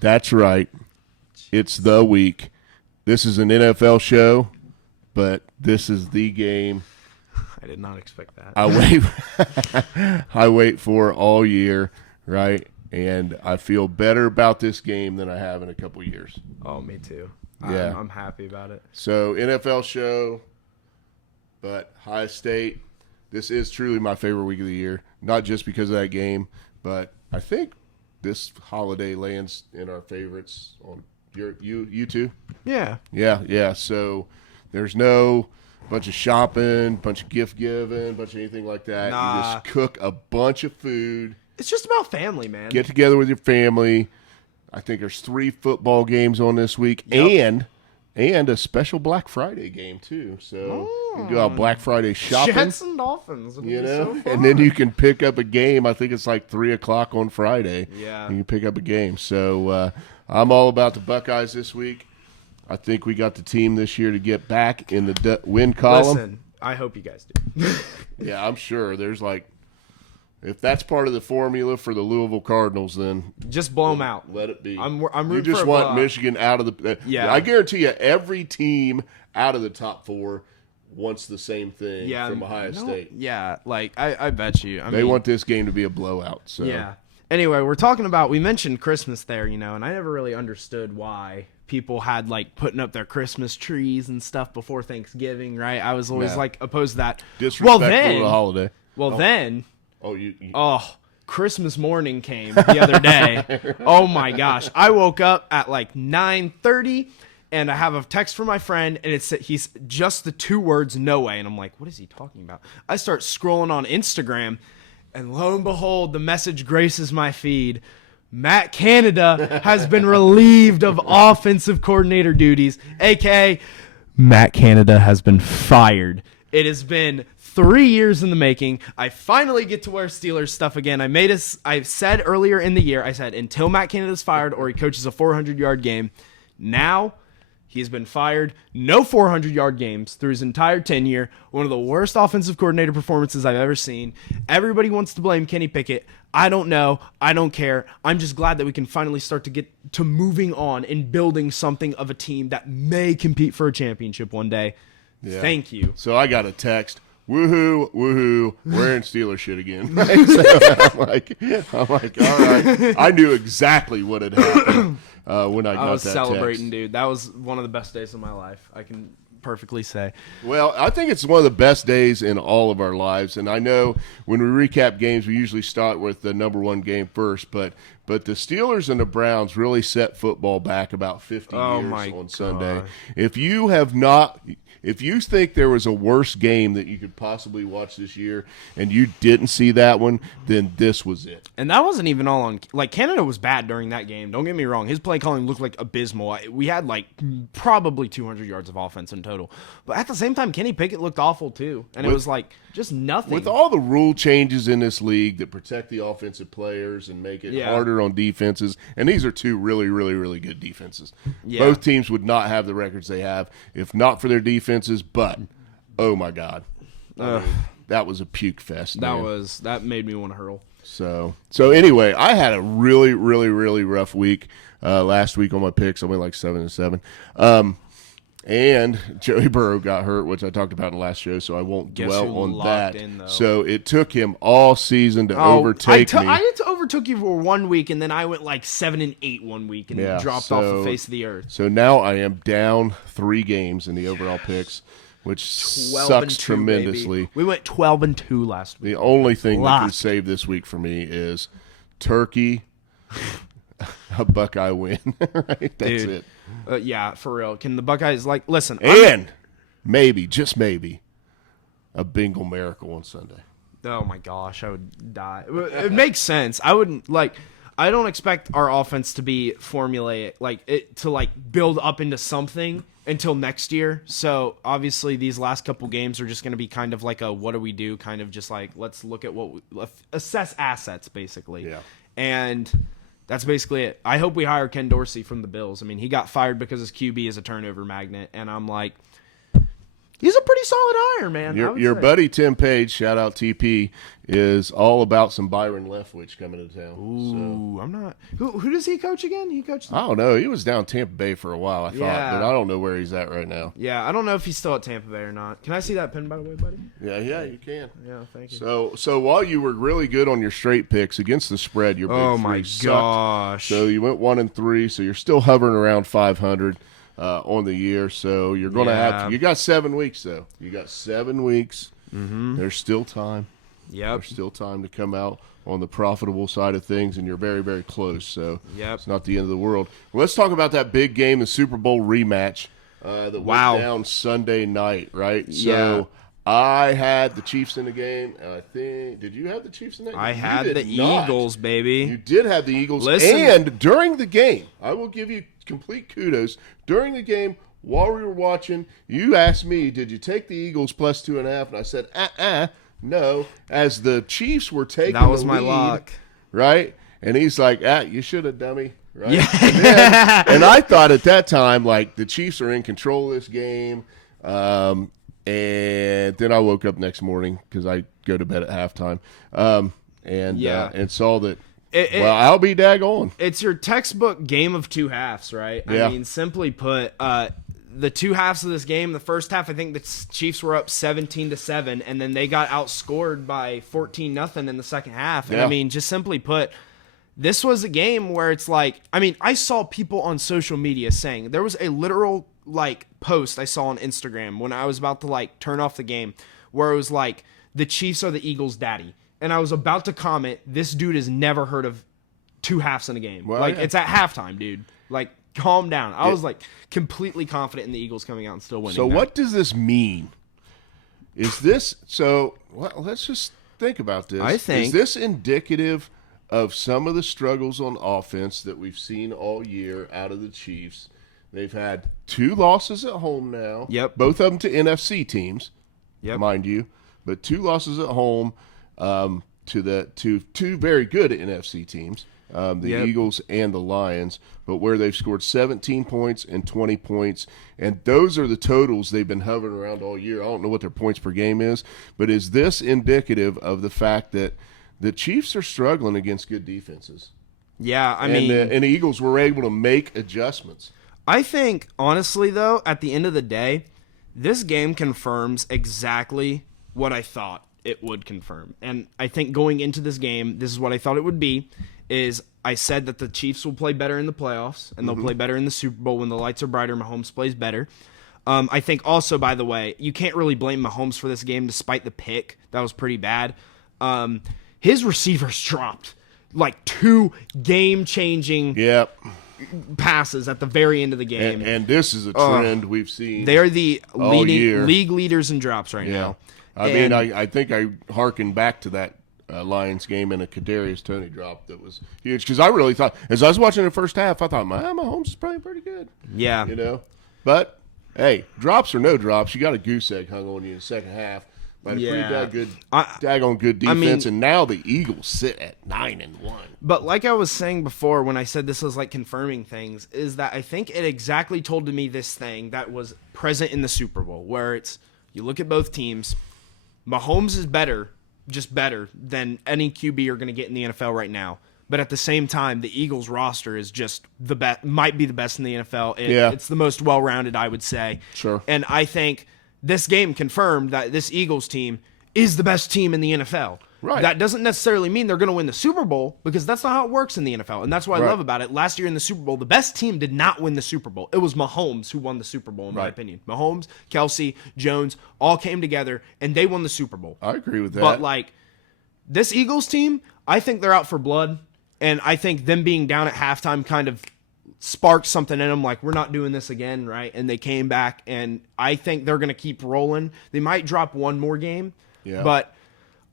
That's right. It's the week. This is an NFL show, but this is the game I did not expect that. I wait for all year, right? And I feel better about this game than I have in a couple years. Oh, me too. Yeah. I'm happy about it. So NFL show, but High State. This is truly my favorite week of the year, not just because of that game, but I think this holiday lands in our favorites. On you too? Yeah. Yeah. So there's no bunch of shopping, bunch of gift giving, bunch of anything like that. Nah. You just cook a bunch of food, It's just about family, man. get together with your family. I think there's 3 football games on this week, Yep. and a special Black Friday game too. So you can go out Black Friday shopping. Jets and Dolphins. It'll You be know, so fun. and then you can pick up a game. I think it's like 3:00 on Friday. Yeah. You can pick up a game. So I'm all about the Buckeyes this week. I think we got the team this year to get back in the win column. Listen, I hope you guys do. Yeah, I'm sure. There's like, if that's part of the formula for the Louisville Cardinals, then Just blow them out. let it be. I'm You rooting just for a want blowout. Michigan out of the. Yeah. I guarantee you, every team out of the top 4 wants the same thing from Ohio State. Yeah, like I bet you. They want this game to be a blowout. So Yeah. Anyway, we mentioned Christmas there, and I never really understood why people had like putting up their Christmas trees and stuff before Thanksgiving, right? I was always Yeah. like opposed to that. disrespectful then, to the holiday. then, Oh, you Christmas morning came the other day. Oh my gosh. I woke up at like 9:30 and I have a text from my friend and he's just the 2 words no way, and I'm like, what is he talking about? I start scrolling on Instagram and lo and behold, the message graces my feed. Matt Canada has been relieved of offensive coordinator duties, aka Matt Canada has been fired. It has been 3 years in the making. I finally get to wear Steelers stuff again. I said earlier in the year, I said until Matt Canada's fired or he coaches a 400-yard game. Now he's been fired. No 400-yard games through his entire tenure. One of the worst offensive coordinator performances I've ever seen. Everybody wants to blame Kenny Pickett. I don't know. I don't care. I'm just glad that we can finally start to get to moving on and building something of a team that may compete for a championship one day. Yeah. Thank you. So I got a text. Woohoo! We're in Steelers shit again. So I'm like, all right. I knew exactly what had happened when I got I was that celebrating, text. dude. That was one of the best days of my life. I can perfectly say. Well, I think it's one of the best days in all of our lives, and I know when we recap games, we usually start with the number 1 game first, but the Steelers and the Browns really set football back about 50 years my on Sunday. God. If you think there was a worse game that you could possibly watch this year and you didn't see that one, then this was it. And that wasn't even all on. Like, Canada was bad during that game. Don't get me wrong. His play calling looked like abysmal. We had, like, probably 200 yards of offense in total. But at the same time, Kenny Pickett looked awful, too. And it was, like, just nothing. With all the rule changes in this league that protect the offensive players and make it harder on defenses, and these are 2 really, really, really good defenses. Yeah. Both teams would not have the records they have if not for their defenses, but, oh, my God. I mean, that was a puke fest, man. That made me want to hurl. So anyway, I had a really, really, really rough week last week on my picks. I went like 7-7. And Joey Burrow got hurt, which I talked about in the last show, so I won't Guess dwell who on locked that. in, though? So it took him all season to overtake me. I overtook you for 1 week, and then I went like 7-8 1 week, and dropped off the face of the earth. So now I am down 3 games in the overall picks, which sucks tremendously. Baby. We went 12-2 last week. The only thing that can Locked. save this week for me is turkey, a Buckeye win. Right? That's Dude. it. Yeah, for real. Can the Buckeyes, like, listen. And maybe, just maybe, a Bengal miracle on Sunday. Oh my gosh, I would die. It makes sense. I don't expect our offense to be formulaic, to build up into something until next year. So obviously these last couple games are just going to be kind of like a what do we do, kind of just like let's look at assess assets basically. Yeah. And that's basically it. I hope we hire Ken Dorsey from the Bills. I mean, he got fired because his QB is a turnover magnet, and I'm like, He's a pretty solid hire, man. I would Your say. buddy Tim Page, shout out TP, is all about some Byron Leftwich coming to town. Ooh, I'm not. Who does he coach again? He coached. So, I don't know. He was down Tampa Bay for a while, I thought, Yeah. but I don't know where he's at right now. Yeah, I don't know if he's still at Tampa Bay or not. Can I see that pin, by the way, buddy? Yeah, you can. Yeah, thank you. So while you were really good on your straight picks against the spread, your big Oh three my sucked. gosh. So you went 1-3, so you're still hovering around 500 on the year. So you're going to have Yeah. to. You got 7 weeks though. You got 7 weeks. Mm-hmm. There's still time. Yep. There's still time to come out on the profitable side of things, and you're very, very close. So Yep. it's not the end of the world. Well, let's talk about that big game, the Super Bowl rematch that Wow. went down Sunday night, right? Yeah. So I had the Chiefs in the game, and I think did you have the Chiefs in that game? I You had did the not. Eagles, baby. You did have the Eagles, Listen. and during the game, I will give you complete kudos. During the game, while we were watching, you asked me, "Did you take the Eagles plus 2.5?" And I said, no." As the Chiefs were taking, That was the my lead, lock. right? And he's like, "You should have, dummy." Right? Yeah. And I thought at that time, like, the Chiefs are in control of this game. And then I woke up next morning because I go to bed at halftime, and saw that. Well, I'll be daggone. It's your textbook game of two halves, right? Yeah. I mean, simply put, the two halves of this game, the first half, I think the Chiefs were up 17-7, and then they got outscored by 14-0 in the second half. And Yeah. I mean, just simply put, this was a game where it's like, I mean, I saw people on social media saying, there was a literal, like, post I saw on Instagram when I was about to, like, turn off the game, where it was like, the Chiefs are the Eagles' daddy. And I was about to comment, this dude has never heard of two halves in a game. Well, like, yeah. it's at halftime, dude. Like, calm down. I was, like, completely confident in the Eagles coming out and still winning. So that. what does this mean? Is this so? Well, let's just think about this. I think- is this indicative of some of the struggles on offense that we've seen all year out of the Chiefs? They've had 2 losses at home now. Yep. Both of them to NFC teams, Yep. mind you, but 2 losses at home to two very good NFC teams. The Yep. Eagles and the Lions, but where they've scored 17 points and 20 points, and those are the totals they've been hovering around all year. I don't know what their points per game is, but is this indicative of the fact that the Chiefs are struggling against good defenses? Yeah, I And mean, the Eagles were able to make adjustments. I think, honestly, though, at the end of the day, this game confirms exactly what I thought it would confirm. And I think going into this game, this is what I thought it would be, is I said that the Chiefs will play better in the playoffs, and they'll play better in the Super Bowl when the lights are brighter, Mahomes plays better. I think also, by the way, you can't really blame Mahomes for this game despite the pick. That was pretty bad. His receivers dropped like 2 game-changing Yep. passes at the very end of the game. And this is a trend we've seen. They're the all year. league leaders in drops right Yeah. now. I mean, And- I think I hearken back to that Lions game and a Kadarius Toney drop that was huge because I really thought, as I was watching the first half, I thought, Mahomes is probably pretty good, Yeah. you know. But hey, drops or no drops, you got a goose egg hung on you in the second half by a Yeah. pretty I- daggone good I defense, mean- and now the Eagles sit at 9-1. But like I was saying before when I said this was like confirming things, is that I think it exactly told me this thing that was present in the Super Bowl, where it's, you look at both teams, Mahomes is better, just better than any QB you're going to get in the NFL right now. But at the same time, the Eagles roster is just the best, might be the best in the NFL. Yeah. It's the most well-rounded, I would say. Sure. And I think this game confirmed that this Eagles team is the best team in the NFL. Right. That doesn't necessarily mean they're going to win the Super Bowl, because that's not how it works in the NFL. And that's what I Right. love about it. Last year in the Super Bowl, the best team did not win the Super Bowl. It was Mahomes who won the Super Bowl, in my Right. opinion. Mahomes, Kelsey, Jones all came together, and they won the Super Bowl. I agree with that. But, like, this Eagles team, I think they're out for blood. And I think them being down at halftime kind of sparked something in them, like, we're not doing this again, right? And they came back, and I think they're going to keep rolling. They might drop one more game, Yeah. but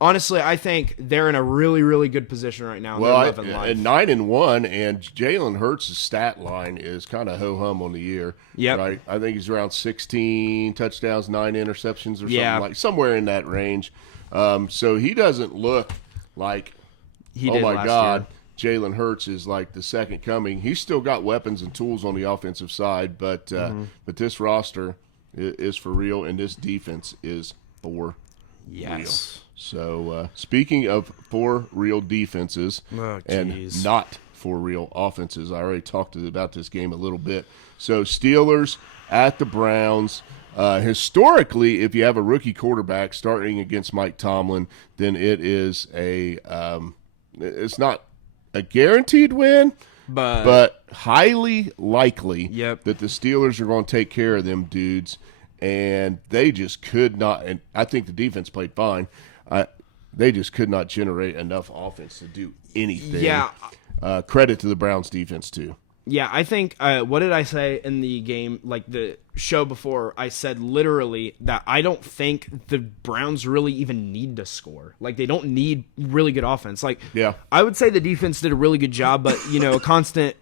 honestly, I think they're in a really, really good position right now. And Well, they're loving life. at 9-1, and Jalen Hurts' stat line is kind of ho hum on the year. Yep. Right? I think he's around 16 touchdowns, 9 interceptions, or Yeah. something somewhere in that range. So he doesn't look like, He oh did my last God, Jalen Hurts is like the second coming. He's still got weapons and tools on the offensive side, but Mm-hmm. but this roster, is for real, and this defense is for Yes. real. So speaking of for real defenses and not for real offenses, I already talked about this game a little bit. So Steelers at the Browns. Historically, if you have a rookie quarterback starting against Mike Tomlin, then it is it's not a guaranteed win, but highly likely that the Steelers are going to take care of them dudes, and they just could not. And I think the defense played fine. They just could not generate enough offense to do anything. Yeah. Credit to the Browns defense too. Yeah, I think, what did I say in the game, like the show before? I said literally that I don't think the Browns really even need to score. Like, they don't need really good offense. Like, Yeah. I would say the defense did a really good job, but, a constant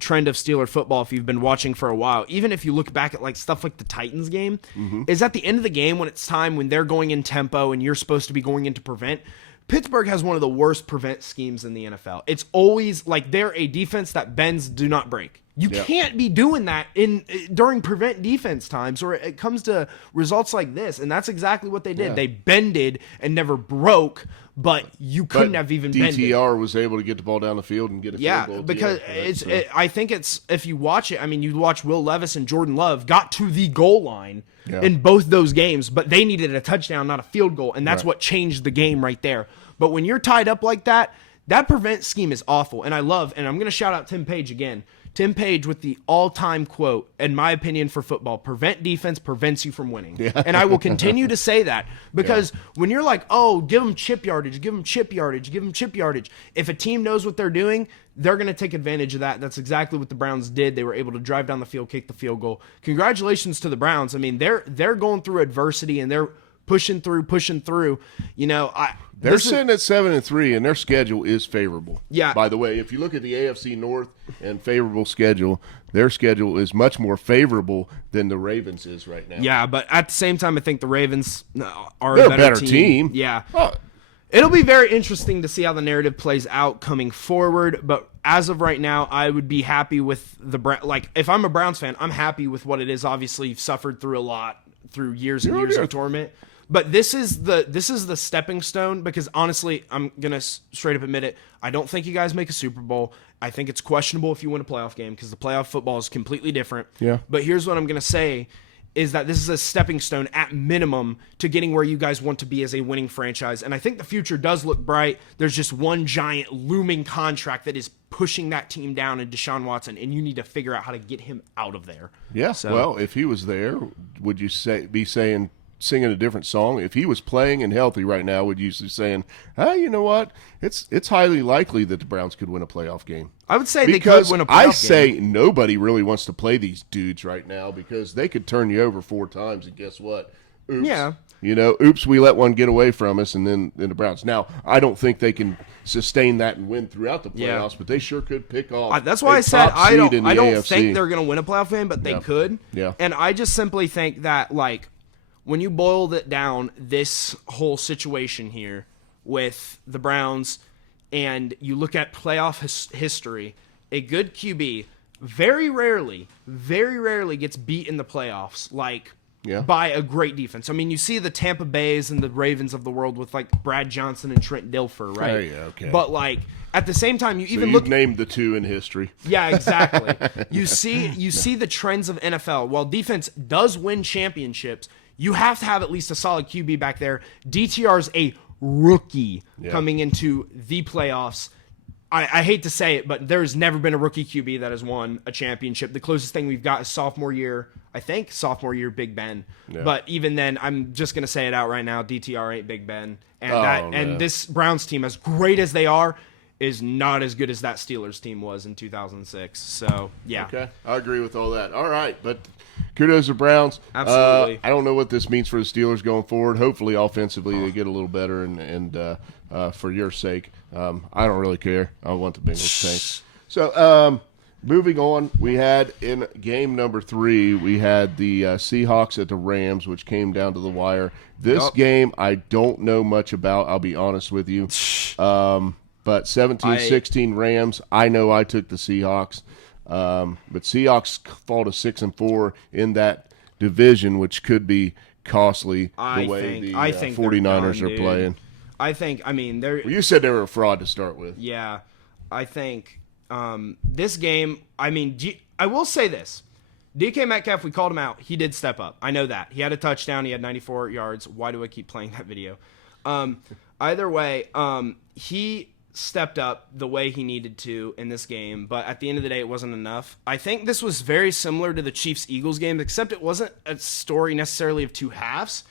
trend of Steeler football, if you've been watching for a while, even if you look back at, like, stuff like the Titans game, is at the end of the game when it's time, when they're going in tempo and you're supposed to be going into prevent, Pittsburgh has one of the worst prevent schemes in the NFL. It's always like they're a defense that bends, do not break. You can't be doing that during prevent defense times, or it comes to results like this, and that's exactly what they did. Yeah. They bended and never broke, but you couldn't have even bended. DTR was able to get the ball down the field and get a field goal. Because I think it's, if you watch it, I mean, you watch Will Levis and Jordan Love got to the goal line in both those games, but they needed a touchdown, not a field goal, and that's what changed the game right there. But when you're tied up like that, that prevent scheme is awful. And I'm going to shout out Tim Page again. Tim Page with the all-time quote, in my opinion, for football: prevent defense prevents you from winning. Yeah. And I will continue to say that, because when you're like, oh, give them chip yardage, give them chip yardage, give them chip yardage, if a team knows what they're doing, they're going to take advantage of that. That's exactly what the Browns did. They were able to drive down the field, kick the field goal. Congratulations to the Browns. I mean, they're going through adversity, and they're pushing through. They're sitting at 7-3, and their schedule is favorable. Yeah. By the way, if you look at the AFC North and favorable schedule, their schedule is much more favorable than the Ravens is right now. Yeah, but at the same time, I think the Ravens are They're a better team. team. Yeah. Oh. It'll be very interesting to see how the narrative plays out coming forward, but as of right now, I would be happy with like, if I'm a Browns fan, I'm happy with what it is. Obviously, you've suffered through a lot through years and years of torment. But this is the stepping stone, because honestly, I'm going to straight up admit it. I don't think you guys make a Super Bowl. I think it's questionable if you win a playoff game, because the playoff football is completely different. Yeah. But here's what I'm going to say, is that this is a stepping stone at minimum to getting where you guys want to be as a winning franchise. And I think the future does look bright. There's just one giant looming contract that is pushing that team down in Deshaun Watson, and you need to figure out how to get him out of there. Yeah. So, well, if he was there, would you be singing a different song? If he was playing and healthy right now, would you be saying, hey, you know what? It's highly likely that the Browns could win a playoff game. I would say they could win a playoff game. I say nobody really wants to play these dudes right now, because they could turn you over 4 times, and guess what? Oops. Yeah. Oops, we let one get away from us, and then the Browns. Now, I don't think they can sustain that and win throughout the playoffs, but they sure could pick off. That's why I said I don't AFC. think they're going to win a playoff game, but they could. Yeah. And I just simply think that, like, when you boiled it down, this whole situation here with the Browns, and you look at playoff history, a good QB very rarely gets beat in the playoffs, like, by a great defense. I mean, you see the Tampa Bays and the Ravens of the world with, like, Brad Johnson and Trent Dilfer, right? Yeah, okay. But, like, at the same time, you've named the 2 in history. Yeah, exactly. You see the trends of NFL. While defense does win championships, you have to have at least a solid QB back there. DTR's a rookie coming into the playoffs. I hate to say it, but there's never been a rookie QB that has won a championship. The closest thing we've got is sophomore year Big Ben. Yeah. But even then, I'm just going to say it out right now, DTR ain't Big Ben. And this Browns team, as great as they are, is not as good as that Steelers team was in 2006. So, yeah. Okay, I agree with all that. All right, but kudos to Browns. Absolutely. I don't know what this means for the Steelers going forward. Hopefully, offensively, they get a little better, and for your sake, I don't really care. I want the Bengals to tank. So, moving on, we had in game number 3, we had the Seahawks at the Rams, which came down to the wire. This game, I don't know much about, I'll be honest with you. But 17-16 Rams, I know I took the Seahawks. But Seahawks fall to 6-4 in that division, which could be costly I the way think- the I think they're 49ers done, are dude. playing. I mean, they're Well, you said they were a fraud to start with. yeah. I think this game. I mean, I will say this: DK Metcalf, we called him out. He did step up. I know that he had a touchdown. He had 94 yards. Why do I keep playing that video? Either way, he stepped up the way he needed to in this game, but at the end of the day, it wasn't enough. I think this was very similar to the Chiefs-Eagles game, except it wasn't a story necessarily of two halves.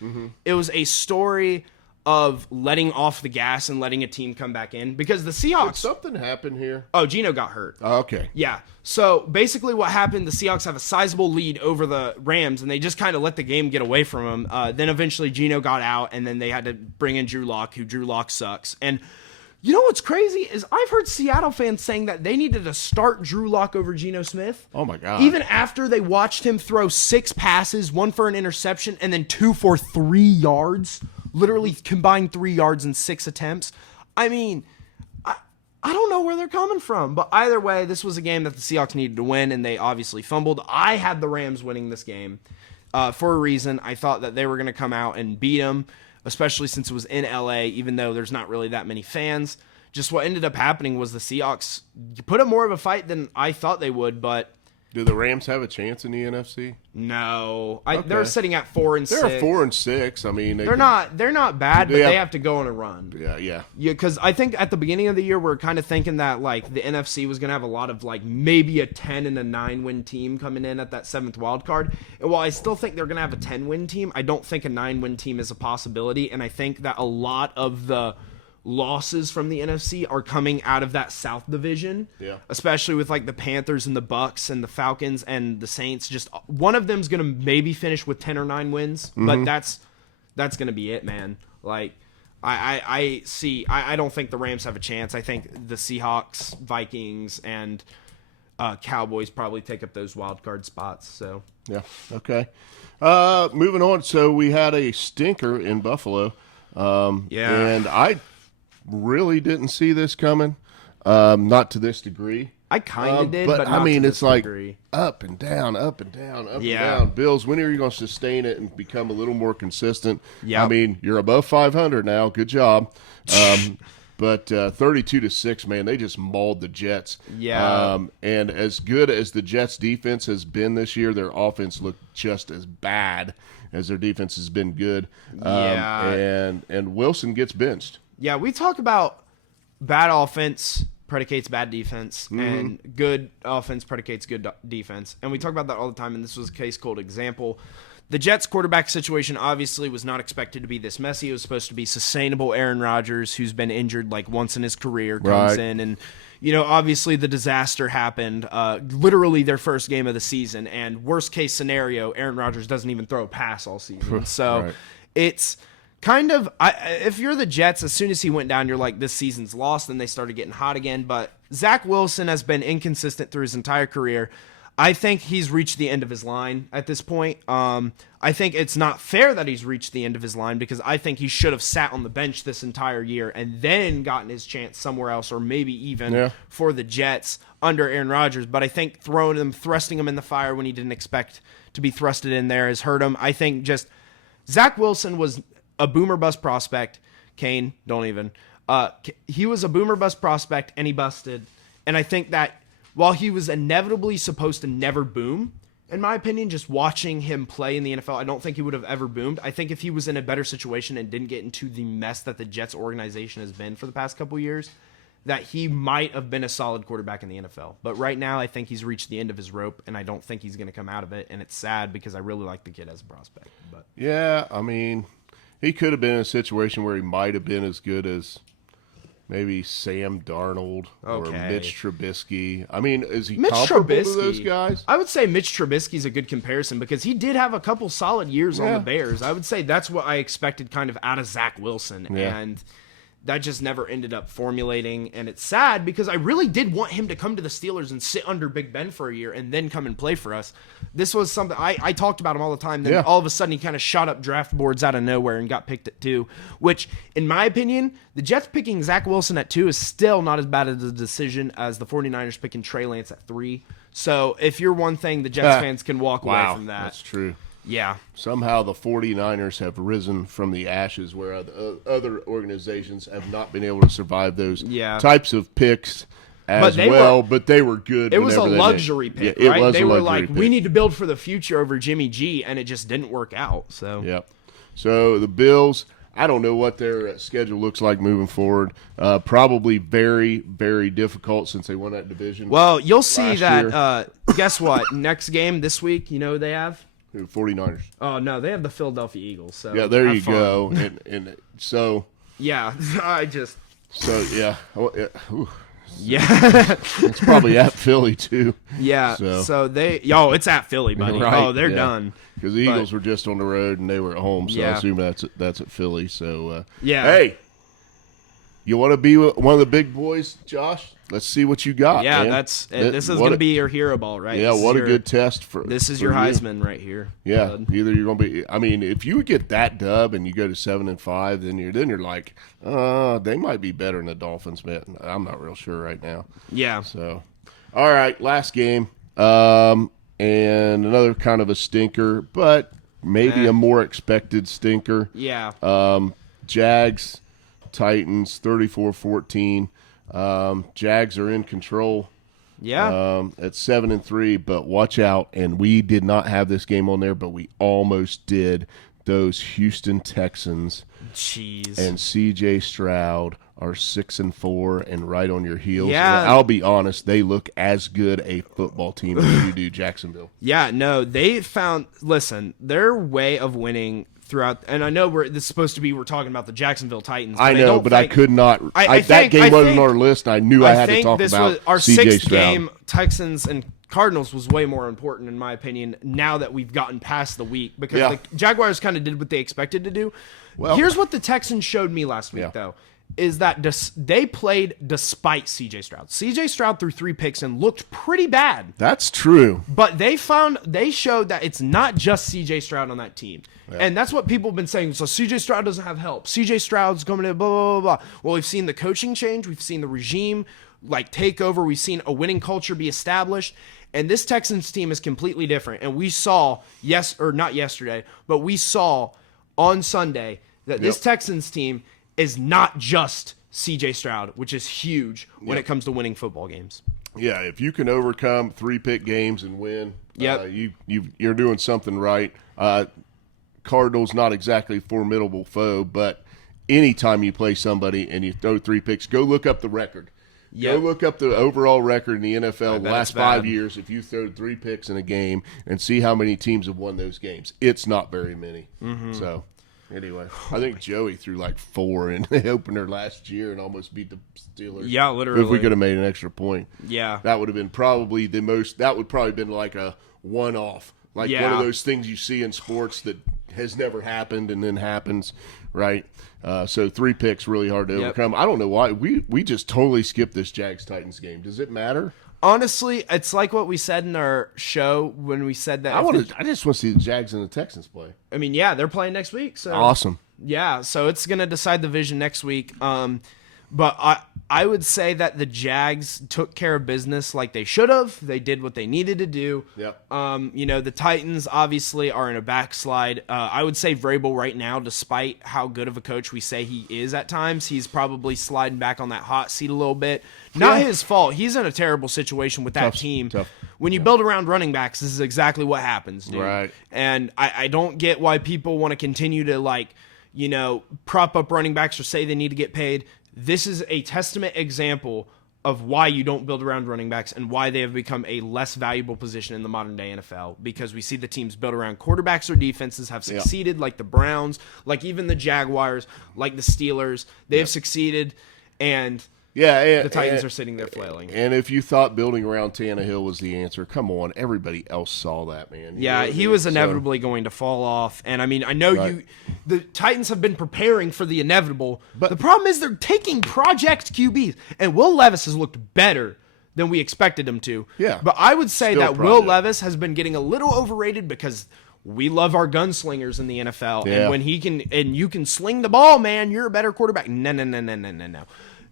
It was a story of letting off the gas and letting a team come back in, because the Did Seahawks... something happen here? Oh, Geno got hurt. Okay. Yeah. So basically what happened, the Seahawks have a sizable lead over the Rams, and they just kind of let the game get away from them. Then eventually Geno got out, and then they had to bring in Drew Lock, who Drew Lock sucks. And you know what's crazy is I've heard Seattle fans saying that they needed to start Drew Lock over Geno Smith. Oh, my God. Even after they watched him throw 6 passes, 1 for an interception, and then 2 for 3 yards, literally combined 3 yards in 6 attempts. I mean, I don't know where they're coming from, but either way, this was a game that the Seahawks needed to win, and they obviously fumbled. I had the Rams winning this game for a reason. I thought that they were going to come out and beat them, especially since it was in LA, even though there's not really that many fans. Just what ended up happening was the Seahawks put up more of a fight than I thought they would, but Do the Rams have a chance in the NFC? no. Okay. They're sitting at 4 and 6. They're 4-6. I mean, They're not bad, but They have- they have to go on a run. Yeah, yeah. Yeah, because I think at the beginning of the year, we're kind of thinking that like the NFC was going to have a lot of like maybe a 10 and a 9 win team coming in at that 7th wild card. And while I still think they're going to have a 10 win team, I don't think a 9 win team is a possibility. And I think that a lot of the losses from the NFC are coming out of that South division. Yeah. Especially with like the Panthers and the Bucks and the Falcons and the Saints. Just one of them's going to maybe finish with 10 or 9 wins, but that's going to be it, man. Like I don't think the Rams have a chance. I think the Seahawks, Vikings, and Cowboys probably take up those wild card spots. So Yeah. Okay. Moving on. So we had a stinker in Buffalo. Yeah. And I really didn't see this coming. Not to this degree. I kind of did, but but I not mean, to it's this like degree. up and down, up and down, up Yeah. and down. Bills, when are you going to sustain it and become a little more consistent? Yep. I mean, you're above 500 now. Good job. But 32-6, man, they just mauled the Jets. Yeah. And as good as the Jets' defense has been this year, their offense looked just as bad as their defense has been good. Yeah. And Wilson gets benched. Yeah, we talk about bad offense predicates bad defense, and good offense predicates good defense. And we talk about that all the time, and this was a case called example. The Jets quarterback situation obviously was not expected to be this messy. It was supposed to be sustainable. Aaron Rodgers, who's been injured like once in his career, comes Right. in and, you know, obviously the disaster happened, literally their first game of the season. And worst case scenario, Aaron Rodgers doesn't even throw a pass all season. So Right. it's kind of, if you're the Jets, as soon as he went down, you're like, this season's lost. Then they started getting hot again. But Zach Wilson has been inconsistent through his entire career. I think he's reached the end of his line at this point. I think it's not fair that he's reached the end of his line, because I think he should have sat on the bench this entire year and then gotten his chance somewhere else, or maybe even for the Jets under Aaron Rodgers. But I think thrusting him in the fire when he didn't expect to be thrusted in there has hurt him. I think just Zach Wilson was a boomer bust prospect. Kane, don't even. He was a boomer bust prospect, and he busted. And I think that while he was inevitably supposed to never boom, in my opinion, just watching him play in the NFL, I don't think he would have ever boomed. I think if he was in a better situation and didn't get into the mess that the Jets organization has been for the past couple years, that he might have been a solid quarterback in the NFL. But right now, I think he's reached the end of his rope, and I don't think he's going to come out of it. And it's sad, because I really like the kid as a prospect. But Yeah, I mean, he could have been in a situation where he might have been as good as maybe Sam Darnold or Okay. Mitch Trubisky. I mean, is he Mitch comparable Trubisky, to those guys? I would say Mitch Trubisky's a good comparison, because he did have a couple solid years on Yeah. the Bears. I would say that's what I expected kind of out of Zach Wilson. Yeah. And that just never ended up formulating. And it's sad, because I really did want him to come to the Steelers and sit under Big Ben for a year and then come and play for us. This was something I talked about him all the time. Then Yeah. all of a sudden he kind of shot up draft boards out of nowhere and got picked at 2, which in my opinion, the Jets picking Zach Wilson at 2 is still not as bad as a decision as the 49ers picking Trey Lance at 3. So if you're one thing, the Jets fans can walk away from that. That's true. Yeah. Somehow the 49ers have risen from the ashes where other organizations have not been able to survive those types of picks as but they were good. It was a luxury pick, right? Was they a were luxury like, pick. we need to build for the future over Jimmy G, and it just didn't work out. So Yep. So the Bills, I don't know what their schedule looks like moving forward. Probably very, very difficult since they won that division. Well, you'll see year. that. Guess what? Next game this week, you know who they have? Who, 49ers. Oh, no, they have the Philadelphia Eagles. So Yeah, there have you fun. go. And so, Yeah, yeah. Ooh. Yeah. It's probably at Philly, too. Yeah. So it's at Philly, buddy. Right, Oh, they're done. Because the Eagles were just on the road and they were at home, so I Yeah. assume that's at Philly. So, Yeah. Hey, you want to be one of the big boys, Josh? Let's see what you got. Yeah, man. this is going to be your hero ball, right? Yeah, what a good test for. This is for your you. Heisman right here. Yeah, bud. either you're going to be. I mean, if you get that dub and you go to 7-5, then you're like, they might be better than the Dolphins, man. I'm not real sure right now. Yeah. So, all right, last game, and another kind of a stinker, but maybe a more expected stinker. Yeah. Jags, Titans, 34-14. Jags are in control. Yeah. At 7-3, but watch out. And we did not have this game on there, but we almost did. Those Houston Texans Jeez. and C.J. Stroud are 6-4 and right on your heels. Yeah. And I'll be honest, they look as good a football team as you do Jacksonville. Yeah, no, they found. Listen, their way of winning throughout, and I know this is supposed to be we're talking about the Jacksonville Titans. I know, but I could not. That game wasn't on our list. I knew I had to talk about our C.J. sixth Stroud. game. Texans and Cardinals was way more important in my opinion. Now that we've gotten past the week, because the Jaguars kind of did what they expected to do. Well, here's what the Texans showed me last week, though. Is that they played despite C.J. Stroud. C.J. Stroud threw 3 picks and looked pretty bad. That's true. But they showed that it's not just C.J. Stroud on that team. Yeah. And that's what people have been saying. So C.J. Stroud doesn't have help. C.J. Stroud's coming in, blah, blah, blah, blah. Well, we've seen the coaching change. We've seen the regime take over. We've seen a winning culture be established. And this Texans team is completely different. And we saw, not yesterday, but we saw on Sunday that this Texans team is not just C.J. Stroud, which is huge when it comes to winning football games. Yeah, if you can overcome 3-pick games and win, you're doing something right. Cardinals, not exactly a formidable foe, but anytime you play somebody and you throw 3 picks, go look up the record. Go look up the overall record in the NFL the last 5 years. If you throw 3 picks in a game and see how many teams have won those games, it's not very many. Mm-hmm. So, anyway, I think Joey threw 4 in the opener last year and almost beat the Steelers. Yeah, literally. If we could have made an extra point. Yeah. That would have been probably that would probably been like a one-off. One of those things you see in sports that has never happened and then happens, right? So 3 picks, really hard to overcome. I don't know why. We just totally skipped this Jags-Titans game. Does it matter? Honestly, it's like what we said in our show when we said that. I just want to see the Jags and the Texans play. I mean, yeah, they're playing next week. So awesome. Yeah, so it's going to decide the division next week. But I would say that the Jags took care of business like they should have. They did what they needed to do. Yep. The Titans obviously are in a backslide. I would say Vrabel right now, despite how good of a coach we say he is at times, he's probably sliding back on that hot seat a little bit. Not his fault. He's in a terrible situation with that team. Tough. When you build around running backs, this is exactly what happens, dude. Right. And I don't get why people want to continue to prop up running backs or say they need to get paid. This is a testament example of why you don't build around running backs and why they have become a less valuable position in the modern day NFL, because we see the teams built around quarterbacks or defenses have succeeded, like the Browns, like even the Jaguars, like the Steelers. They have succeeded, and the Titans are sitting there flailing. And if you thought building around Tannehill was the answer, come on, everybody else saw that, man. He was inevitably going to fall off. And I mean, I know the Titans have been preparing for the inevitable, but the problem is they're taking project QBs. And Will Levis has looked better than we expected him to. Yeah. But I would say Still that Will Levis has been getting a little overrated because we love our gunslingers in the NFL. Yeah. And when you can sling the ball, man, you're a better quarterback.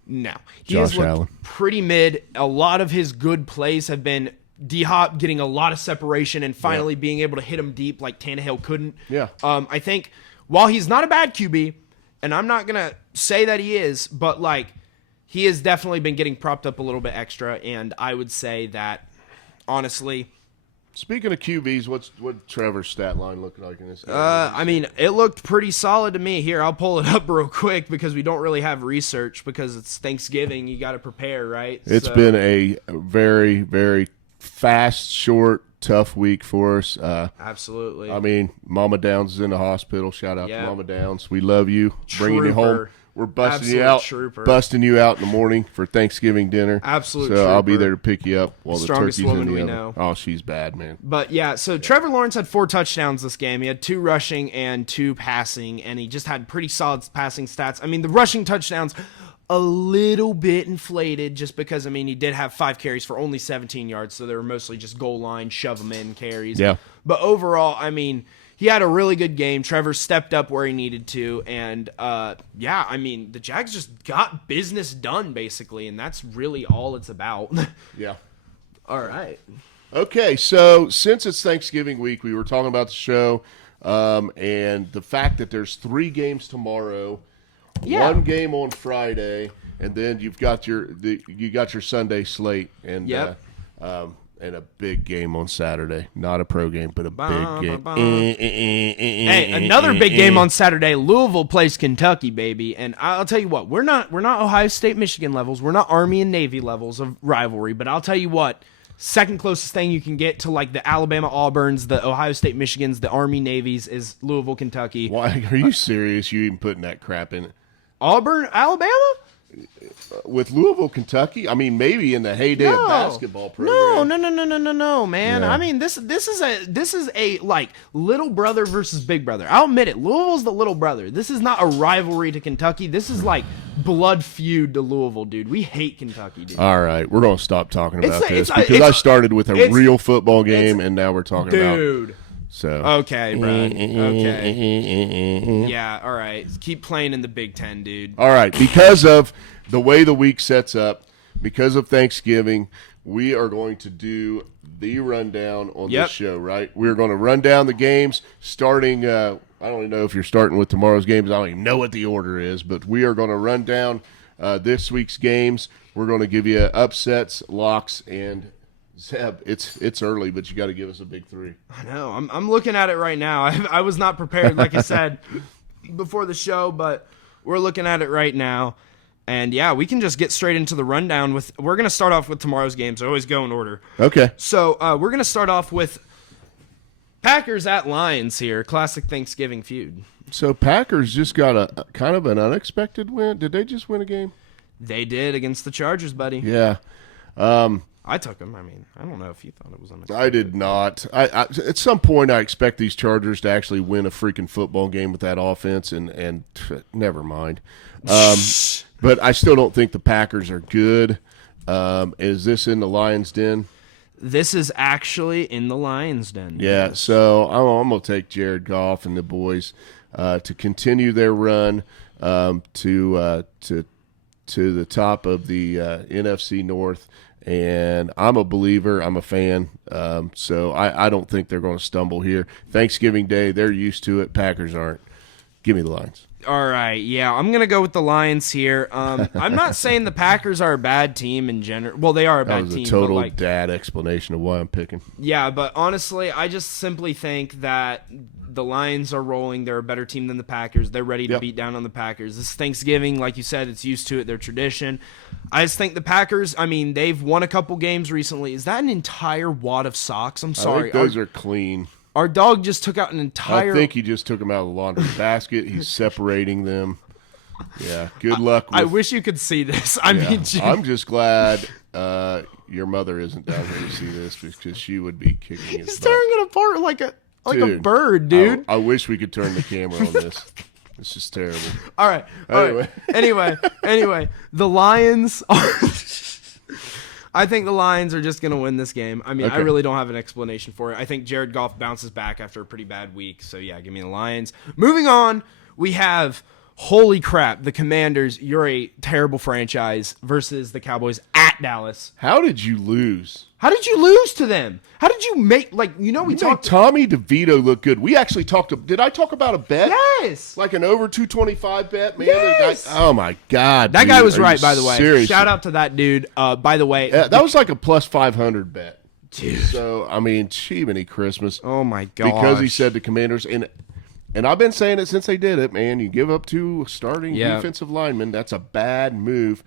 No. He has looked pretty mid. A lot of his good plays have been D-Hop getting a lot of separation and finally being able to hit him deep like Tannehill couldn't. Yeah. I think while he's not a bad QB, and I'm not going to say that he is, but like he has definitely been getting propped up a little bit extra, and I would say that, honestly, Speaking of QBs, what Trevor's stat line look like in this game? I mean, it looked pretty solid to me. Here, I'll pull it up real quick because we don't really have research because it's Thanksgiving. You got to prepare, right? It's been a very, very fast, short, tough week for us. Absolutely. I mean, Mama Downs is in the hospital. Shout out to Mama Downs. We love you. Bringing you home. Trooper. We're busting Absolute you out, trooper. busting you out in the morning for Thanksgiving dinner. Absolute So I'll be trooper. there to pick you up while the Strongest turkey's in woman the we oven. know. Oh, she's bad, man. But yeah, so Trevor Lawrence had 4 touchdowns this game. He had 2 rushing and 2 passing, and he just had pretty solid passing stats. I mean, the rushing touchdowns a little bit inflated just because, I mean, he did have 5 carries for only 17 yards, so they were mostly just goal line, shove them in carries. Yeah. But overall, I mean, he had a really good game. Trevor stepped up where he needed to, and yeah, I mean, the Jags just got business done, basically, and that's really all it's about. Yeah. All right. Okay, so since it's Thanksgiving week, we were talking about the show and the fact that there's 3 games tomorrow, Yeah. 1 game on Friday, and then you've got your Sunday slate and Yep. and a big game on Saturday. Not a pro game, but a big game. Hey, another big game on Saturday. Louisville plays Kentucky, baby. And I'll tell you what, we're not Ohio State, Michigan levels. We're not Army and Navy levels of rivalry. But I'll tell you what, second closest thing you can get to like the Alabama Auburns, the Ohio State Michigans, the Army Navies is Louisville, Kentucky. Why are you serious? You even putting that crap in it? Auburn, Alabama? With Louisville, Kentucky? I mean, maybe in the heyday of basketball program. No, man. Yeah. I mean, this is a like little brother versus big brother. I'll admit it. Louisville's the little brother. This is not a rivalry to Kentucky. This is like blood feud to Louisville, dude. We hate Kentucky, dude. All right, we're going to stop talking about this it's- because I started with a it's- real football game, and now we're talking about Dude. so. Okay, bro. Okay. Yeah, all right. Keep playing in the Big Ten, dude. All right, because of the way the week sets up, because of Thanksgiving, we are going to do the rundown on Yep. this show, right? We're going to run down the games starting I don't even know if you're starting with tomorrow's games. I don't even know what the order is, but we are going to run down this week's games. We're going to give you upsets, locks, and Zeb. It's early, but you got to give us a big 3. I know. I'm looking at it right now. I was not prepared, like I said before the show, but we're looking at it right now. And yeah, we can just get straight into the rundown. We're going to start off with tomorrow's games. I always go in order. Okay. So we're going to start off with Packers at Lions here. Classic Thanksgiving feud. So Packers just got a kind of an unexpected win. Did they just win a game? They did against the Chargers, buddy. Yeah. I took them. I mean, I don't know if you thought it was unexpected. I did not. I at some point I expect these Chargers to actually win a freaking football game with that offense, and never mind. But I still don't think the Packers are good. Is this in the Lions' den? This is actually in the Lions' den. Yeah. So I'm gonna take Jared Goff and the boys to continue their run to the top of the NFC North. And I'm a believer. I'm a fan. So I don't think they're going to stumble here. Thanksgiving Day, they're used to it. Packers aren't. Give me the Lions. All right, yeah, I'm going to go with the Lions here. I'm not saying the Packers are a bad team in general. Well, they are a That bad was team. a total but like, dad explanation of why I'm picking. yeah, but honestly, I just simply think that the Lions are rolling. They're a better team than the Packers. They're ready to Yep. beat down on the Packers. This is Thanksgiving, like you said, it's used to it. Their tradition. I just think the Packers, I mean, they've won a couple games recently. Is that an entire wad of socks? I'm I sorry. think those are clean. Our dog just took out an entire... I think he just took them out of the laundry basket. He's separating them. Yeah. Good luck with I wish you could see this. I yeah. mean, I'm just glad your mother isn't down here to see this because she would be kicking his he's butt. tearing it apart like a Dude, bird, dude. I wish we could turn the camera on this. This is terrible. All right. Anyway, the Lions are. I think the Lions are just going to win this game. I mean, I Okay. really don't have an explanation for it. I think Jared Goff bounces back after a pretty bad week. So, yeah, give me the Lions. Moving on, we have holy crap, the Commanders, you're a terrible franchise versus the Cowboys at Dallas. How did you lose? How did you lose to them? How did you make, we You made talked. Tommy DeVito look good. We actually talked. Did I talk about a bet? Yes. Like an over 225 bet, man. Yes. Oh my God. That dude. guy was Are you right, by the way. serious? Shout out to that dude. By the way. That was like a plus 500 bet. Dude. So, I mean, Chimney Christmas. Oh, my God. Because he said the Commanders, and I've been saying it since they did it, man. You give up two starting defensive linemen, that's a bad move.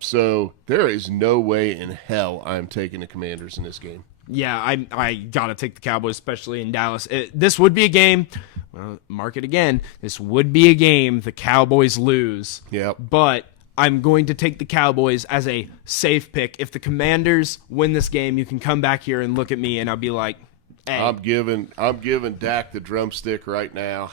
So there is no way in hell I'm taking the Commanders in this game. Yeah, I got to take the Cowboys, especially in Dallas. This would be a game. Well, mark it again. This would be a game the Cowboys lose. Yep. But I'm going to take the Cowboys as a safe pick. If the Commanders win this game, you can come back here and look at me, and I'll be like, hey. I'm giving Dak the drumstick right now.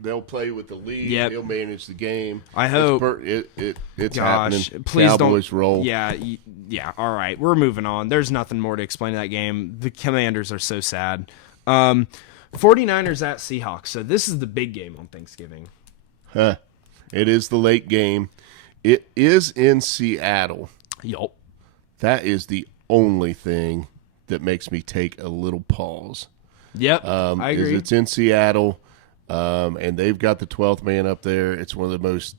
They'll play with the lead. Yep. He'll manage the game. I hope. It's Gosh, happening. please Cowboys don't roll. Yeah. All right, we're moving on. There's nothing more to explain that game. The Commanders are so sad. 49ers at Seahawks. So this is the big game on Thanksgiving. Huh. It is the late game. It is in Seattle. Yup. That is the only thing that makes me take a little pause. Yep. I agree. It's in Seattle, and they've got the 12th man up there. It's one of the most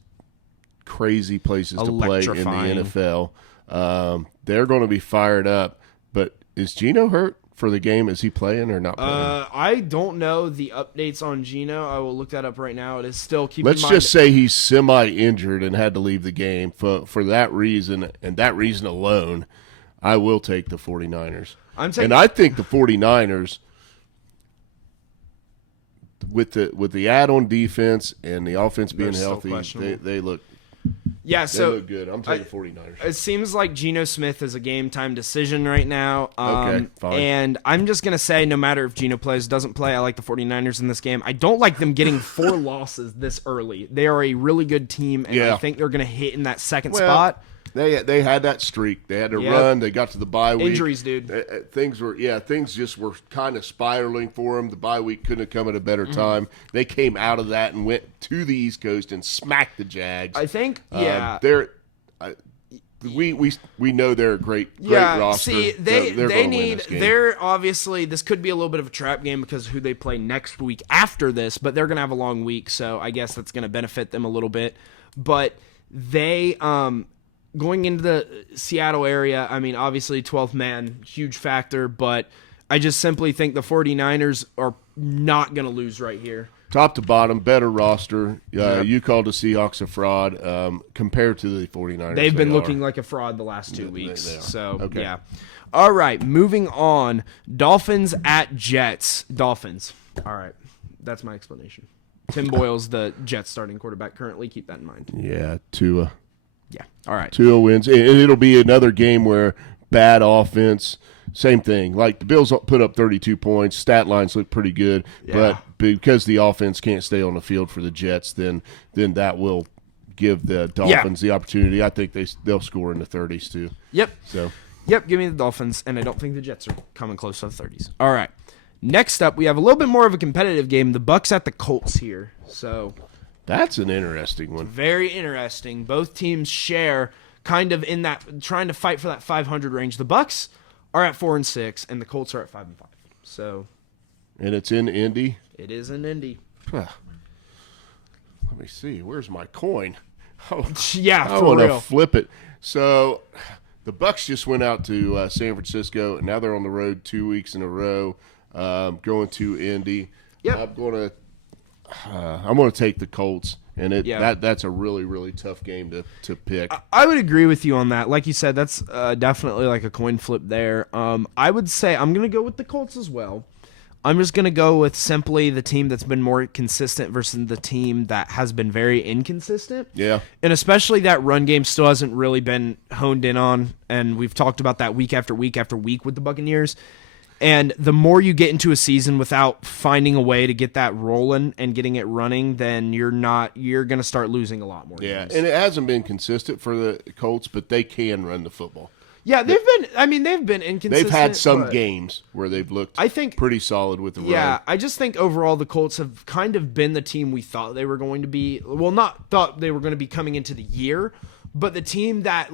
crazy places to play in Electrifying. the NFL. They're going to be fired up. But is Geno hurt for the game? Is he playing or not playing? I don't know the updates on Geno. I will look that up right now. It is still keep Let's in mind. just say he's semi-injured and had to leave the game. For that reason, and that reason alone, I will take the 49ers. And I think the 49ers, with the add-on defense and the offense being They're still healthy, questionable. they look so look good. I'm taking 49ers. It seems like Geno Smith is a game-time decision right now. Okay, fine. And I'm just going to say, no matter if Geno plays, doesn't play, I like the 49ers in this game. I don't like them getting 4 losses this early. They are a really good team, and I think they're going to hit in that second spot. They had that streak. They had to Yep. run. They got to the bye week. Injuries, dude. Things just were kind of spiraling for them. The bye week couldn't have come at a better time. They came out of that and went to the East Coast and smacked the Jags. I think, we know they're a great roster. See, They're they gonna need. win this game. They're obviously, this could be a little bit of a trap game because of who they play next week after this, but they're gonna have a long week, so I guess that's gonna benefit them a little bit. But they going into the Seattle area, I mean, obviously 12th man, huge factor, but I just simply think the 49ers are not going to lose right here. Top to bottom, better roster. You called the Seahawks a fraud compared to the 49ers. They've been looking like a fraud the last 2 weeks. They are. So, Okay. yeah. All right, moving on. Dolphins at Jets. Dolphins. All right, that's my explanation. Tim Boyle's the Jets starting quarterback currently. Keep that in mind. Yeah, Tua. Yeah. All right. Tua wins. And it'll be another game where bad offense, same thing. Like the Bills put up 32 points. Stat lines look pretty good. Yeah. But because the offense can't stay on the field for the Jets, then that will give the Dolphins the opportunity. I think they'll score in the 30s too. Yep. So, Yep, give me the Dolphins, and I don't think the Jets are coming close to the 30s. All right. Next up, we have a little bit more of a competitive game. The Bucks at the Colts here. So, that's an interesting one. very interesting. Both teams share kind of in that trying to fight for that 500 range. The Bucks are at 4-6, and the Colts are at 5-5. So, And it's in Indy. it is in Indy. Let me see. Where's my coin? Oh, Yeah, I for want to real. flip it. So the Bucks just went out to San Francisco, and now they're on the road 2 weeks in a row, going to Indy. Yep. I'm going to take the Colts, and that's a really, really tough game to pick. I would agree with you on that. Like you said, that's definitely like a coin flip there. I would say I'm going to go with the Colts as well. I'm just going to go with simply the team that's been more consistent versus the team that has been very inconsistent. Yeah. And especially that run game still hasn't really been honed in on, and we've talked about that week after week after week with the Buccaneers. And the more you get into a season without finding a way to get that rolling and getting it running, then you're going to start losing a lot more Yeah, games. and it hasn't been consistent for the Colts, but they can run the football. Yeah, they've been inconsistent. They've had some but games where they've looked I think pretty solid with the Yeah, run. I just think overall the Colts have kind of been the team we thought they were going to be. Well, not thought they were going to be coming into the year, but the team that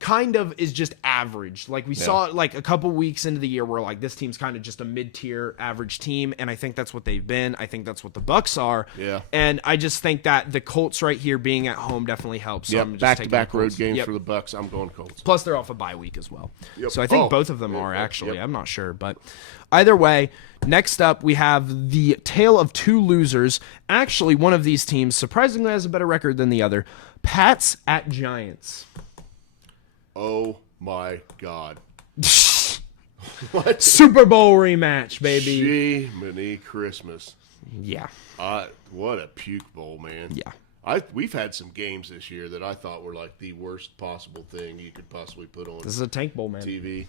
kind of is just average. Like we saw it like a couple weeks into the year where like this team's kind of just a mid-tier average team, and I think that's what they've been. I think that's what the Bucks are. Yeah. And I just think that the Colts right here being at home definitely helps. So I'm just taking Back-to-back the road Colts. games Yep. for the Bucks. I'm going Colts. Plus, they're off a bye week as well. Yep. So I think Oh, both of them yeah, are yeah, actually. yep. I'm not sure. But either way, next up, we have the tale of two losers. Actually, one of these teams surprisingly has a better record than the other. Pats at Giants. Oh, my God. What? Super Bowl rematch, baby. Jiminy Christmas. Yeah. What a puke bowl, man. Yeah. We've had some games this year that I thought were like the worst possible thing you could possibly put on This is a tank bowl, man. TV.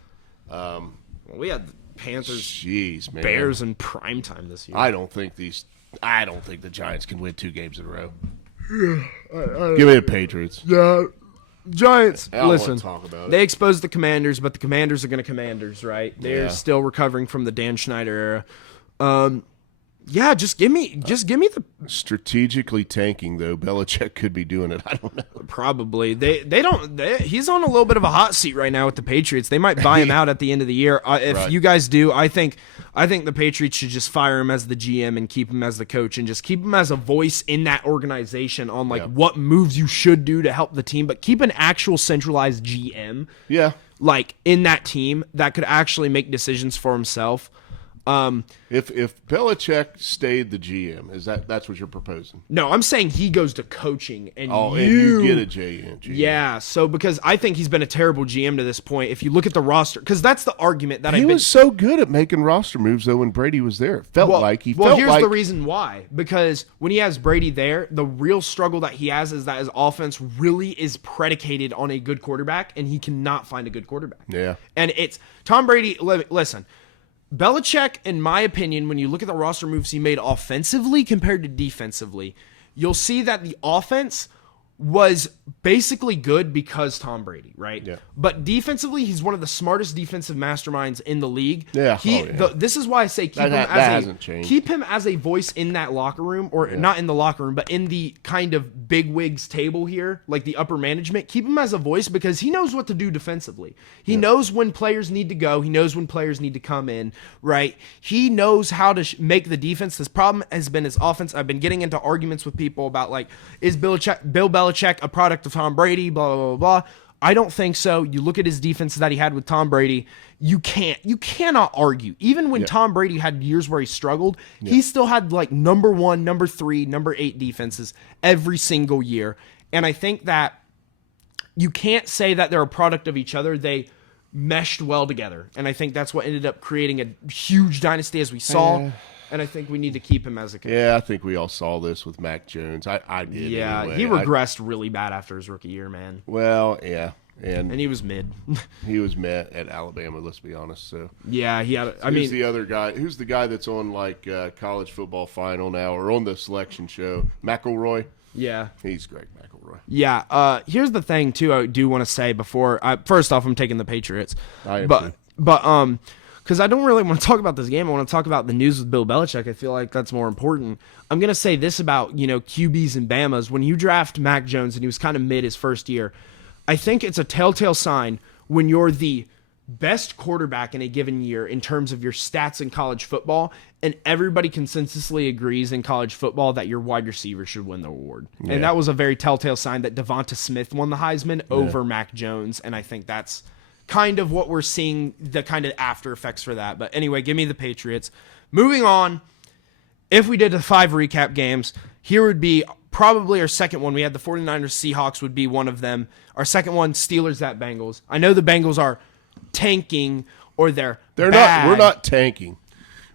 We had the Panthers, Jeez, man. Bears in prime time this year. I don't think the Giants can win 2 games in a row. Give me the Patriots. Yeah. Giants. I don't Listen, want to talk about it. they exposed the Commanders, but the Commanders are going to Commanders, right? They're Yeah. still recovering from the Dan Schneider era. Yeah, just give me the Strategically tanking, though. Belichick could be doing it. I don't know. probably. He's on a little bit of a hot seat right now with the Patriots. They might buy him out at the end of the year. If Right. you guys do, I think the Patriots should just fire him as the GM and keep him as the coach and just keep him as a voice in that organization on what moves you should do to help the team, but keep an actual centralized GM Yeah. in that team that could actually make decisions for himself. If Belichick stayed the GM, that's what you're proposing? No, I'm saying he goes to coaching and And you get a GM. Yeah, so because I think he's been a terrible GM to this point. If you look at the roster, because that's the argument that He was so good at making roster moves, though, when Brady was there. It felt like he felt here's like... the reason why. Because when he has Brady there, the real struggle that he has is that his offense really is predicated on a good quarterback, and he cannot find a good quarterback. Yeah. And it's Tom Brady. Listen, Belichick, in my opinion, when you look at the roster moves he made offensively compared to defensively, you'll see that the offense was basically good because Tom Brady, right? Yeah. But defensively, he's one of the smartest defensive masterminds in the league. Yeah. This is why I say That hasn't changed. keep him as a voice in that locker room, or not in the locker room, but in the kind of big wigs table here, like the upper management. Keep him as a voice because he knows what to do defensively. He knows when players need to go. He knows when players need to come in, right? He knows how to make the defense. This problem has been his offense. I've been getting into arguments with people about is Bill Belichick a product of Tom Brady, blah, blah, blah, blah. I don't think so. You look at his defense that he had with Tom Brady, you cannot argue. Even when Tom Brady had years where he struggled, he still had number 1, number 3, number 8 defenses every single year. And I think that you can't say that they're a product of each other. They meshed well together. And I think that's what ended up creating a huge dynasty as we saw. And I think we need to keep him as a coach. Yeah, I think we all saw this with Mac Jones. I did. Yeah, anyway. he regressed really bad after his rookie year, man. Well, yeah. And he was mid. he was met at Alabama, let's be honest. So Yeah, he had. who's the other guy? Who's the guy that's on college football final now or on the selection show? McElroy? Yeah. He's Greg McElroy. Yeah. Here's the thing too. I do want to say before. First off, I'm taking the Patriots. I am but too. because I don't really want to talk about this game. I want to talk about the news with Bill Belichick. I feel like that's more important. I'm gonna say this about QBs and Bamas. When you draft Mac Jones and he was kind of mid his first year, I think it's a telltale sign when you're the best quarterback in a given year in terms of your stats in college football, and everybody consensusly agrees in college football that your wide receiver should win the award. Yeah. And that was a very telltale sign that Devonta Smith won the Heisman over Mac Jones, and I think that's kind of what we're seeing, the kind of after effects for that. But anyway, give me the Patriots. Moving on, if we did the 5 recap games, here would be probably our second one. We had the 49ers Seahawks would be one of them. Our second one, Steelers at Bengals. I know the Bengals are tanking or they're They're bad. not. We're not tanking.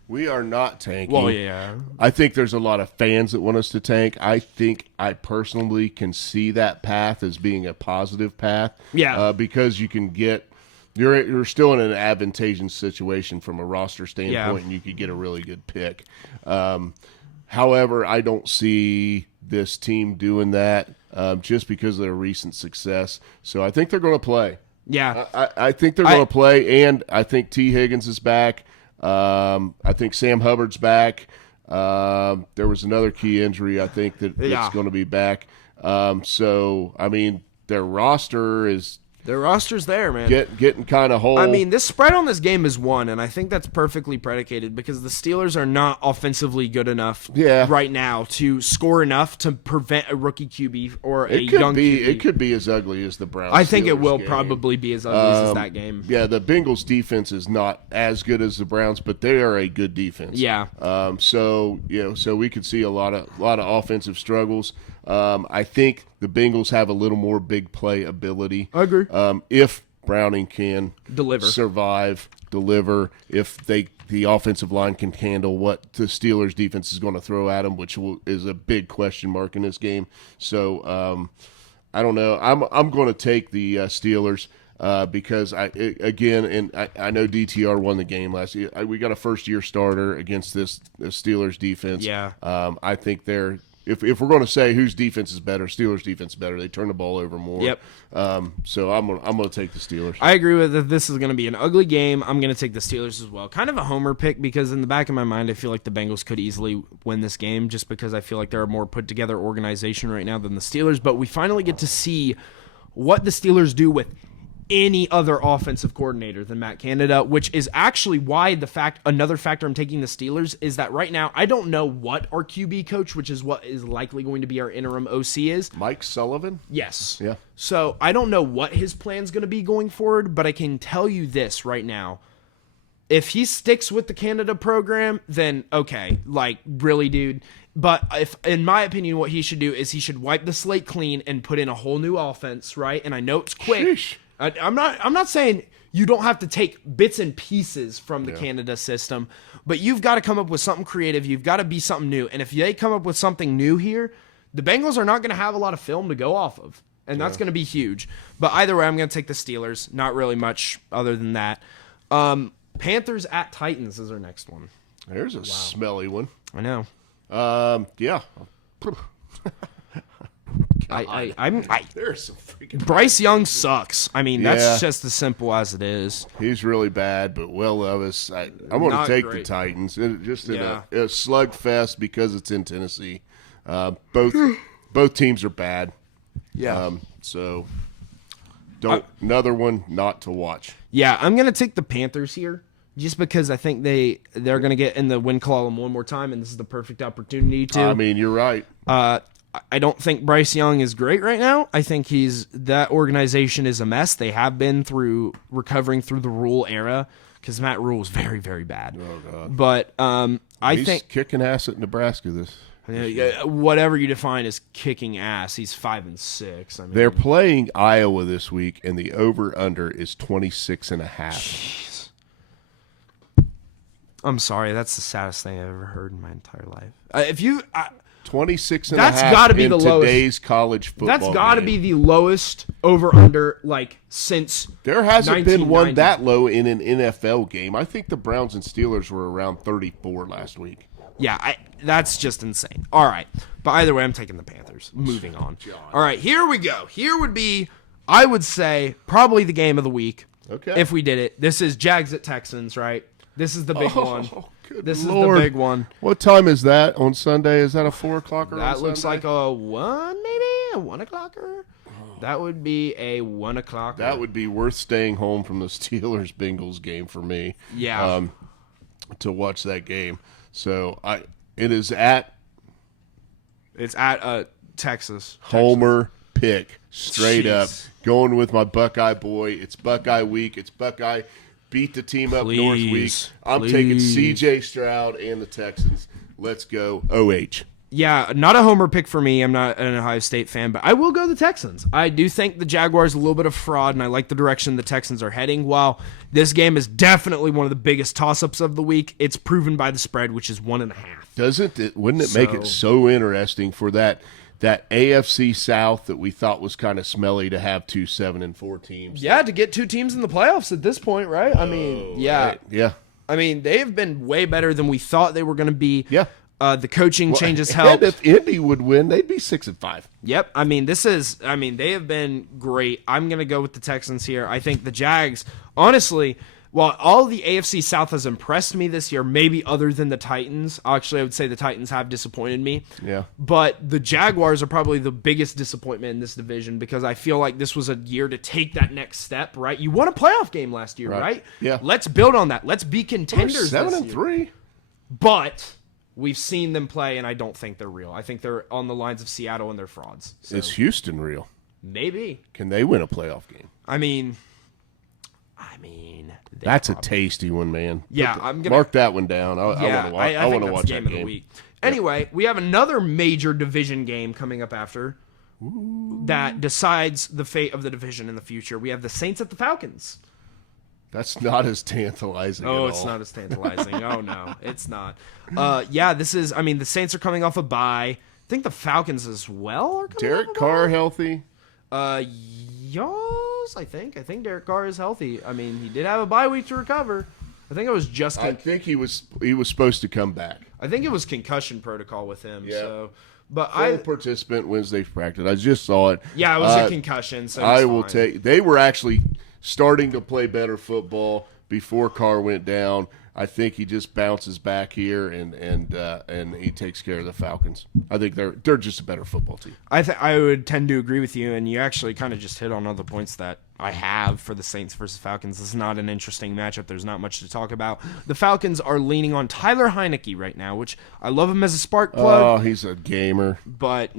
We are not tanking. Well, yeah. I think there's a lot of fans that want us to tank. I think I personally can see that path as being a positive path. Yeah. Because you can get you're still in an advantageous situation from a roster standpoint, and you could get a really good pick. However, I don't see this team doing that just because of their recent success. So I think they're going to play. Yeah. I think they're going to play, and I think T. Higgins is back. I think Sam Hubbard's back. There was another key injury, I think, that's going to be back. So, I mean, their roster's there, man. Getting kind of whole. I mean, this spread on this game is 1, and I think that's perfectly predicated because the Steelers are not offensively good enough right now to score enough to prevent a rookie QB or a young QB. It could be as ugly as the Browns. I think it will game. probably be as ugly as that game. Yeah, the Bengals defense is not as good as the Browns, but they are a good defense. Yeah. So we could see a lot of offensive struggles. I think the Bengals have a little more big play ability. I agree. If Browning can deliver, if the offensive line can handle what the Steelers defense is going to throw at them, which is a big question mark in this game. So I don't know. I'm going to take the Steelers. Because I know DTR won the game last year. We got a first-year starter against this Steelers defense. Yeah. I think they're if we're going to say whose defense is better, Steelers defense is better. They turn the ball over more. Yep. So I'm gonna take the Steelers. I agree with that. This is going to be an ugly game. I'm going to take the Steelers as well. Kind of a homer pick because in the back of my mind, I feel like the Bengals could easily win this game just because I feel like they're a more put together organization right now than the Steelers. But we finally get to see what the Steelers do with any other offensive coordinator than Matt Canada, which is actually why another factor I'm taking the Steelers is that right now I don't know what our QB coach, which is what is likely going to be our interim OC is. Mike Sullivan? Yes. Yeah. So I don't know what his plan's going to be going forward, but I can tell you this right now. If he sticks with the Canada program, then okay, like really, dude. But if, in my opinion, what he should do is he should wipe the slate clean and put in a whole new offense, right? And I know it's quick. Sheesh. I'm not saying you don't have to take bits and pieces from the Canada system, but you've got to come up with something creative. You've got to be something new. And if they come up with something new here, the Bengals are not going to have a lot of film to go off of, and that's going to be huge. But either way, I'm going to take the Steelers. Not really much other than that. Panthers at Titans is our next one. There's a smelly one. I know. Yeah. There's some freaking Bryce Young sucks. I mean, that's just as simple as it is. He's really bad, but Will Levis, I'm going to take the Titans. Just in a slugfest because it's in Tennessee. Both teams are bad. Yeah. So another one not to watch. Yeah, I'm going to take the Panthers here just because I think they're going to get in the win column one more time, and this is the perfect opportunity to. I mean, you're right. I don't think Bryce Young is great right now. I think that organization is a mess. They have been recovering through the Rule era because Matt Rule is very, very bad. Oh, God. But I think kicking ass at Nebraska this. Whatever you define as kicking ass, he's 5-6. I mean, they're playing Iowa this week, and the over/under is 26.5. Jeez. I'm sorry, that's the saddest thing I've ever heard in my entire life. 26 and that's a half got to be the lowest. Today's college football. That's got to be the lowest over/under since there hasn't been one that low in an NFL game. I think the Browns and Steelers were around 34 last week. Yeah, that's just insane. All right, but either way, I'm taking the Panthers. Moving on. All right, here we go. Here would be, I would say, probably the game of the week. Okay. If we did it, this is Jags at Texans, right? This is the big one. This Lord. is the big one. What time is that on Sunday? Is that a 4 o'clocker? That looks like a 1, maybe a 1 o'clocker. That would be a 1 o'clocker. That would be worth staying home from the Steelers Bengals game for me. Yeah. To watch that game. So it's at Texas. Homer pick straight up. Going with my Buckeye boy. It's Buckeye week. It's Buckeye. Beat the team up North week. I'm taking C.J. Stroud and the Texans. Let's go OH. Yeah, not a homer pick for me. I'm not an Ohio State fan, but I will go the Texans. I do think the Jaguars a little bit of fraud, and I like the direction the Texans are heading. While this game is definitely one of the biggest toss-ups of the week, it's proven by the spread, which is 1.5. Wouldn't it make it so interesting for that AFC South that we thought was kind of smelly to have 2 7-4 teams? Yeah, to get 2 teams in the playoffs at this point, right? I mean, yeah. Right. Yeah. I mean, they've been way better than we thought they were going to be. Yeah. The coaching changes And helped. if Indy would win, they'd be 6-5. Yep. I mean, they have been great. I'm going to go with the Texans here. I think the Jags, honestly, while all the AFC South has impressed me this year, maybe other than the Titans, actually, I would say the Titans have disappointed me. Yeah. But the Jaguars are probably the biggest disappointment in this division because I feel like this was a year to take that next step, right? You won a playoff game last year, right? Yeah. Let's build on that. Let's be contenders They're this year. 7-3. But we've seen them play, and I don't think they're real. I think they're on the lines of Seattle, and they're frauds. So Is Houston real? maybe. Can they win a playoff game? I mean, they That's a probably- tasty one, man. Yeah, I'm gonna Mark that one down. I Yeah, want I think to that's watch game that of the game. week. Anyway, we have another major division game coming up after that decides the fate of the division in the future. We have the Saints at the Falcons. That's not as tantalizing. Oh, at it's all. not as tantalizing. Oh no, it's not. This is. I mean, the Saints are coming off a bye. I think the Falcons as well are coming Derek off a Carr bye. healthy. Yes, I think Derek Carr is healthy. I mean, he did have a bye week to recover. I think it was just. I think he was supposed to come back. I think it was concussion protocol with him. Yeah. So, but Full participant Wednesday's practice. I just saw it. yeah, it was a concussion. So I it's will fine. take. They were actually starting to play better football before Carr went down. I think he just bounces back here and he takes care of the Falcons. I think they're just a better football team. I would tend to agree with you, and you actually kind of just hit on other points that I have for the Saints versus Falcons. This is not an interesting matchup. There's not much to talk about. The Falcons are leaning on Tyler Heineke right now, which I love him as a spark plug, Oh, he's a gamer, but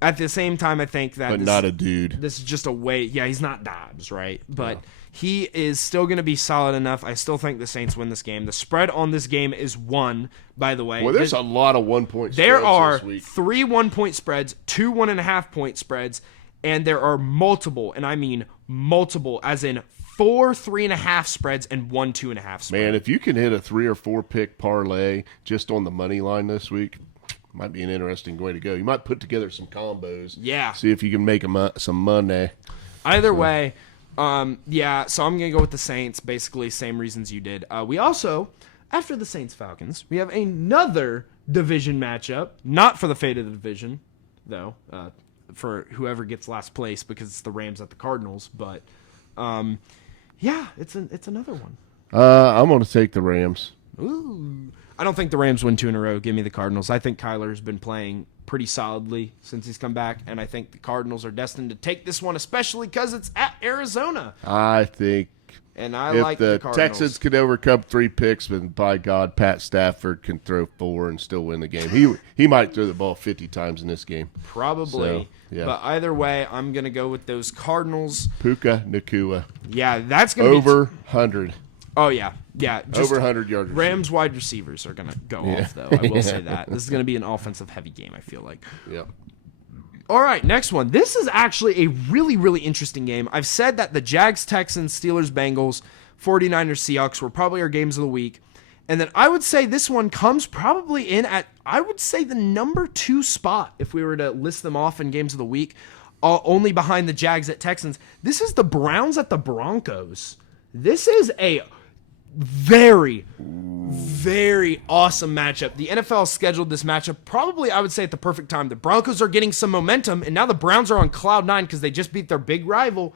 at the same time, I think that but not a dude. this is just a way. Yeah, he's not Dobbs, right? But he is still going to be solid enough. I still think the Saints win this game. The spread on this game is 1, by the way. Well, there's a lot of 1 point. There spreads are this week. 3 1-point spreads, 2 1.5 point spreads, and there are multiple, and I mean multiple, as in 4 3.5 spreads and 1 2.5 spread. Man, if you can hit a 3 or 4 pick parlay just on the money line this week, might be an interesting way to go. You might put together some combos. Yeah. See if you can make some money. Either way, so I'm going to go with the Saints, basically same reasons you did. We also, after the Saints-Falcons, we have another division matchup, not for the fate of the division, though, for whoever gets last place because it's the Rams at the Cardinals, but it's another one. I'm going to take the Rams. Ooh. I don't think the Rams win 2 in a row. Give me the Cardinals. I think Kyler's been playing pretty solidly since he's come back, and I think the Cardinals are destined to take this one, especially because it's at Arizona. I think And I if like the Cardinals. Texans could overcome 3 picks, then by God, Pat Stafford can throw 4 and still win the game. He might throw the ball 50 times in this game. Probably. So, yeah. But either way, I'm going to go with those Cardinals. Puka Nakua Yeah, that's going to over 100. Oh, yeah. Yeah. Just Over 100 yards. Rams wide receivers are going to go off, though. I will say that. This is going to be an offensive-heavy game, I feel like. Yep. All right, next one. This is actually a really, really interesting game. I've said that the Jags, Texans, Steelers, Bengals, 49ers, Seahawks were probably our games of the week. And then I would say this one comes probably in at, I would say, the number 2 spot if we were to list them off in games of the week, only behind the Jags at Texans. This is the Browns at the Broncos. This is a very, very awesome matchup. The NFL scheduled this matchup probably, I would say, at the perfect time. The Broncos are getting some momentum, and now the Browns are on cloud 9 because they just beat their big rival,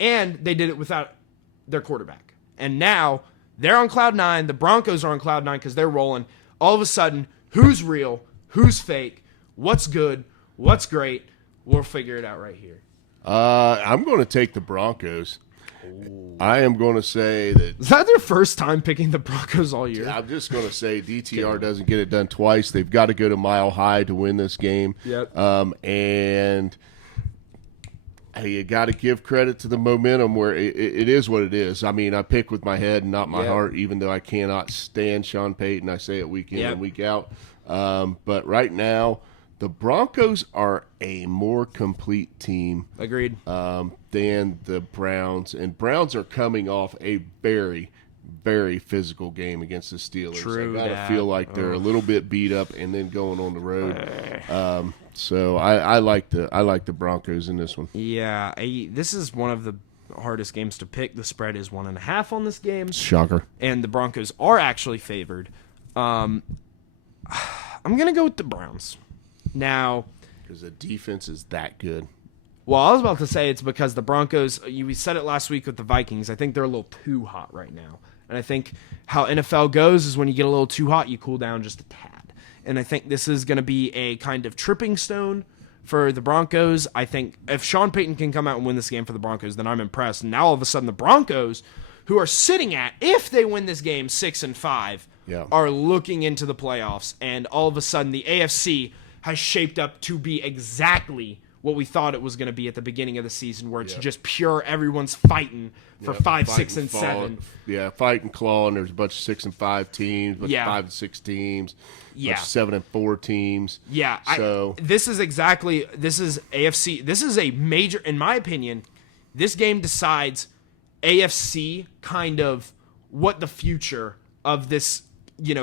and they did it without their quarterback. And now they're on cloud 9. The Broncos are on cloud 9 because they're rolling. All of a sudden, who's real? Who's fake? What's good? What's great? We'll figure it out right here. I'm going to take the Broncos. I am going to say that Is that their first time picking the Broncos all year? I'm just going to say DTR doesn't get it done twice. They've got to go to Mile High to win this game. Yep. And hey, you got to give credit to the momentum where it is what it is. I mean, I pick with my head and not my Yep. heart, even though I cannot stand Sean Payton. I say it week in Yep. and week out. But right now, the Broncos are a more complete team Agreed. than the Browns. And Browns are coming off a very, very physical game against the Steelers. True I gotta that. feel like they're a little bit beat up and then going on the road. So I like the Broncos in this one. Yeah, this is one of the hardest games to pick. The spread is 1.5 on this game, Shocker. and the Broncos are actually favored. I'm going to go with the Browns. Now, because the defense is that good. well, I was about to say it's because the Broncos, we said it last week with the Vikings, I think they're a little too hot right now. And I think how NFL goes is when you get a little too hot, you cool down just a tad. And I think this is going to be a kind of tripping stone for the Broncos. I think if Sean Payton can come out and win this game for the Broncos, then I'm impressed. And now all of a sudden the Broncos, who are sitting at, if they win this game 6-5, are looking into the playoffs. And all of a sudden the AFC has shaped up to be exactly what we thought it was going to be at the beginning of the season, where it's just pure everyone's fighting for 5, 6, and 7. Yeah, fight and claw, and there's a bunch of 6-5 teams, a bunch of 5-6 teams, a bunch of 7-4 teams. Yeah, so this is AFC. This is a major, in my opinion, this game decides AFC kind of what the future of this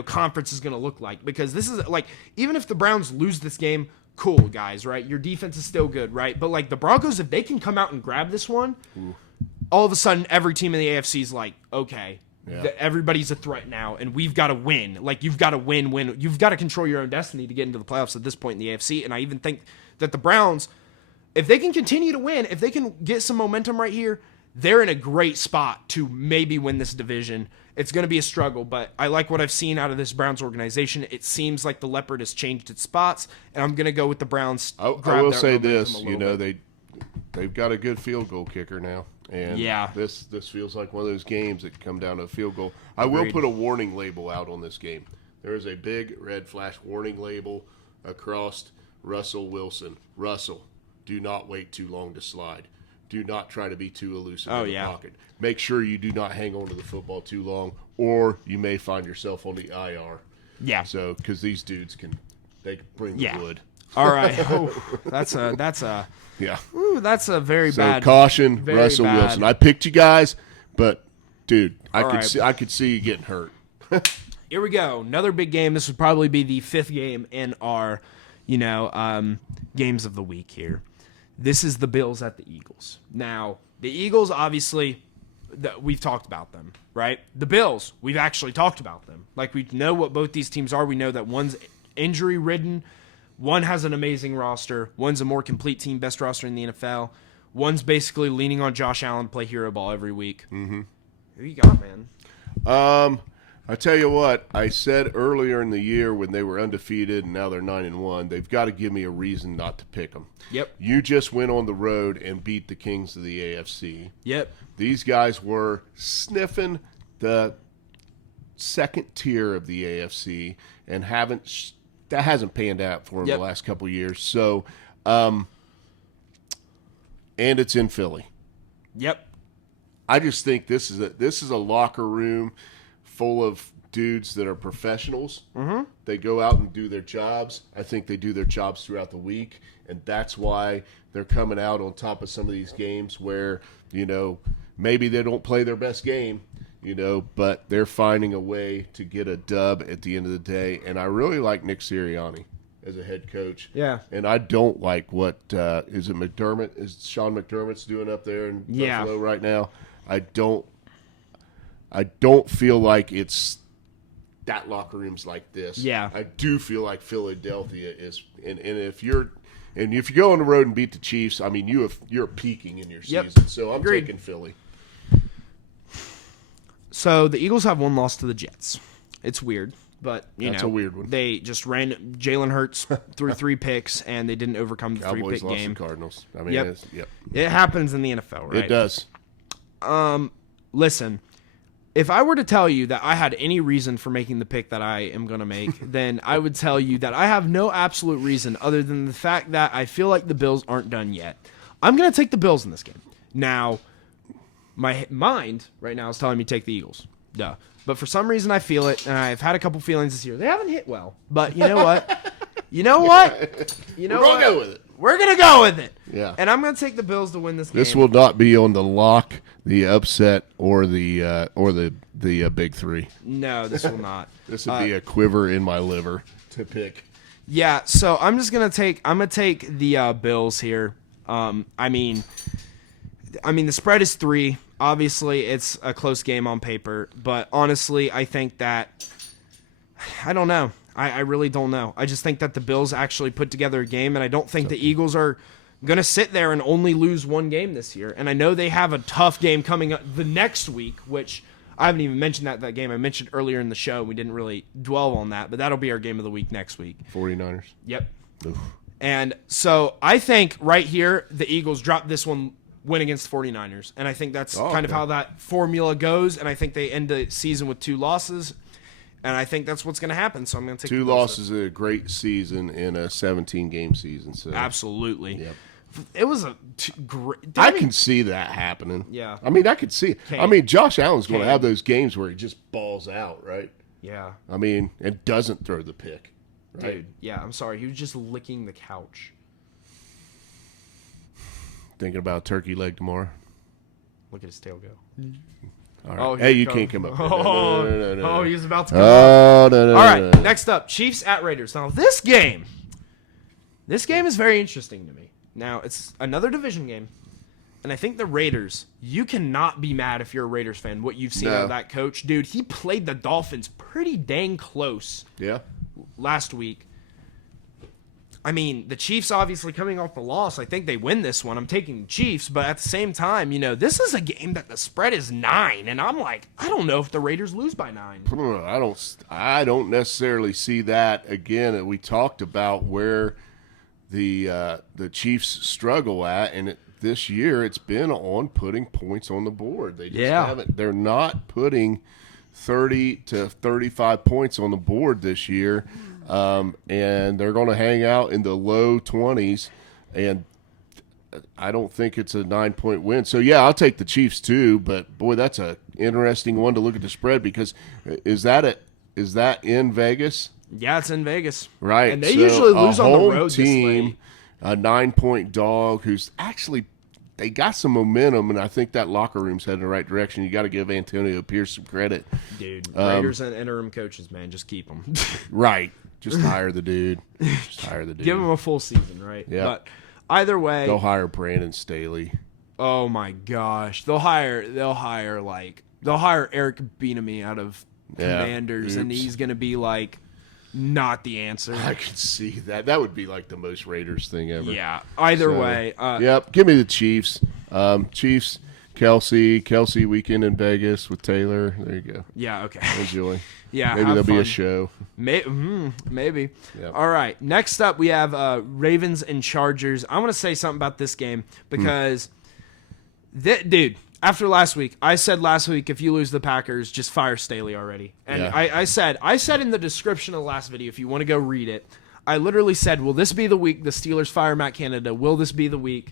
conference is going to look like, because this is like, even if the Browns lose this game, cool, guys, right? Your defense is still good, right? But like the Broncos, if they can come out and grab this one, all of a sudden every team in the AFC is like, okay, everybody's a threat now, and we've got to win. Like, you've got to win. You've got to control your own destiny to get into the playoffs at this point in the AFC. And I even think that the Browns, if they can continue to win, if they can get some momentum right here, they're in a great spot to maybe win this division. It's going to be a struggle, but I like what I've seen out of this Browns organization. It seems like the leopard has changed its spots, and I'm going to go with the Browns. I will say this, they've got a good field goal kicker now, and this feels like one of those games that come down to a field goal. I will put a warning label out on this game. There is a big red flash warning label across Russell Wilson. Russell, do not wait too long to slide. Do not try to be too elusive in the pocket. Make sure you do not hang on to the football too long, or you may find yourself on the IR. Yeah. So, because these dudes can bring the wood. All right. That's a very bad. So caution, Russell Wilson. I picked you guys, but dude, I could see you getting hurt. Here we go. Another big game. This would probably be the 5th game in our, games of the week here. This is the Bills at the Eagles. Now, the Eagles, obviously, we've talked about them, right? The Bills, we've actually talked about them. Like, we know what both these teams are. We know that one's injury-ridden. One has an amazing roster. One's a more complete team, best roster in the NFL. One's basically leaning on Josh Allen to play hero ball every week. Mm-hmm. Who you got, man? I tell you what, I said earlier in the year when they were undefeated and now they're 9-1, they've got to give me a reason not to pick them. Yep. You just went on the road and beat the Kings of the AFC. Yep. These guys were sniffing the second tier of the AFC and that hasn't panned out for them the last couple of years. So, and it's in Philly. Yep. I just think this is a locker room full of dudes that are professionals. Mm-hmm. They go out and do their jobs. I think they do their jobs throughout the week, and that's why they're coming out on top of some of these games where, maybe they don't play their best game, but they're finding a way to get a dub at the end of the day. And I really like Nick Sirianni as a head coach. Yeah. And I don't like what is it McDermott? Is Sean McDermott's doing up there in Buffalo right now? I don't feel like it's that locker room's like this. Yeah. I do feel like Philadelphia is, and if you go on the road and beat the Chiefs, I mean you're peaking in your season. So I'm taking Philly. So the Eagles have one loss to the Jets. It's weird, but that's a weird one. They just ran Jalen Hurts through 3 picks, and they didn't overcome the Cowboys 3-pick lost game. the Cardinals. I mean, it happens in the NFL, right? It does. Listen, if I were to tell you that I had any reason for making the pick that I am going to make, then I would tell you that I have no absolute reason other than the fact that I feel like the Bills aren't done yet. I'm going to take the Bills in this game. Now, my mind right now is telling me take the Eagles. Duh. But for some reason I feel it, and I've had a couple feelings this year. They haven't hit well. But you know what? We're going to go with it. We're going to go with it. Yeah. And I'm going to take the Bills to win this game. This will not be on the lock, the upset, or the big three. No, this will not. This would be a quiver in my liver to pick. Yeah, so I'm going to take the Bills here. I mean the spread is 3. Obviously, it's a close game on paper, but honestly, I think that I don't know. I really don't know. I just think that the Bills actually put together a game, and I don't think the Eagles are going to sit there and only lose one game this year. And I know they have a tough game coming up the next week, which I haven't even mentioned that game. I mentioned earlier in the show. We didn't really dwell on that, but that'll be our game of the week next week. 49ers. Yep. Oof. And so I think right here, the Eagles drop this one, win against the 49ers. And I think that's kind of how that formula goes. And I think they end the season with 2 losses. And I think that's what's going to happen. So I'm going to take 2 losses in a great season in a 17-game season. So absolutely. Yep. It was a great. I can see that happening. Yeah. I mean, I could see it. I mean, Josh Allen's going to have those games where he just balls out, right? Yeah. I mean, and doesn't throw the pick. Right? Dude, yeah, I'm sorry. He was just licking the couch. Thinking about turkey leg tomorrow. Look at his tail go. All right. Oh, hey, you can't come up here. Oh, he's about to come up. All right, next up, Chiefs at Raiders. Now, this game is very interesting to me. Now, it's another division game, and I think the Raiders, you cannot be mad if you're a Raiders fan, what you've seen out of that coach. Dude, he played the Dolphins pretty dang close last week. I mean, the Chiefs obviously coming off the loss. I think they win this one. I'm taking the Chiefs, but at the same time, this is a game that the spread is 9, and I'm like, I don't know if the Raiders lose by 9. I don't necessarily see that. Again, we talked about where the Chiefs struggle at, and this year it's been on putting points on the board. They just haven't. They're not putting 30 to 35 points on the board this year. And they're going to hang out in the low 20s, and I don't think it's a 9-point win. So, yeah, I'll take the Chiefs too, but, boy, that's an interesting one to look at the spread because is that in Vegas? Yeah, it's in Vegas. Right. And they usually lose on the road team, a 9-point dog who's actually – they got some momentum, and I think that locker room's heading in the right direction. You got to give Antonio Pierce some credit. Dude, Raiders and interim coaches, man, just keep them. Right. Just hire the dude. Give him a full season, right? Yeah. But either way, they'll hire Brandon Staley. Oh my gosh, they'll hire Eric Bieniemy out of Commanders, and he's gonna be like not the answer. I could see that. That would be like the most Raiders thing ever. Yeah. Either way. Yep. Give me the Chiefs. Chiefs. Kelsey weekend in Vegas with Taylor. There you go. Yeah. Okay. Enjoy. Yeah. Maybe there'll be a show. Maybe. Yep. All right. Next up, we have Ravens and Chargers. I want to say something about this game because, dude, after last week, I said last week if you lose the Packers, just fire Staley already. And I said in the description of the last video, if you want to go read it, I literally said, will this be the week the Steelers fire Matt Canada? Will this be the week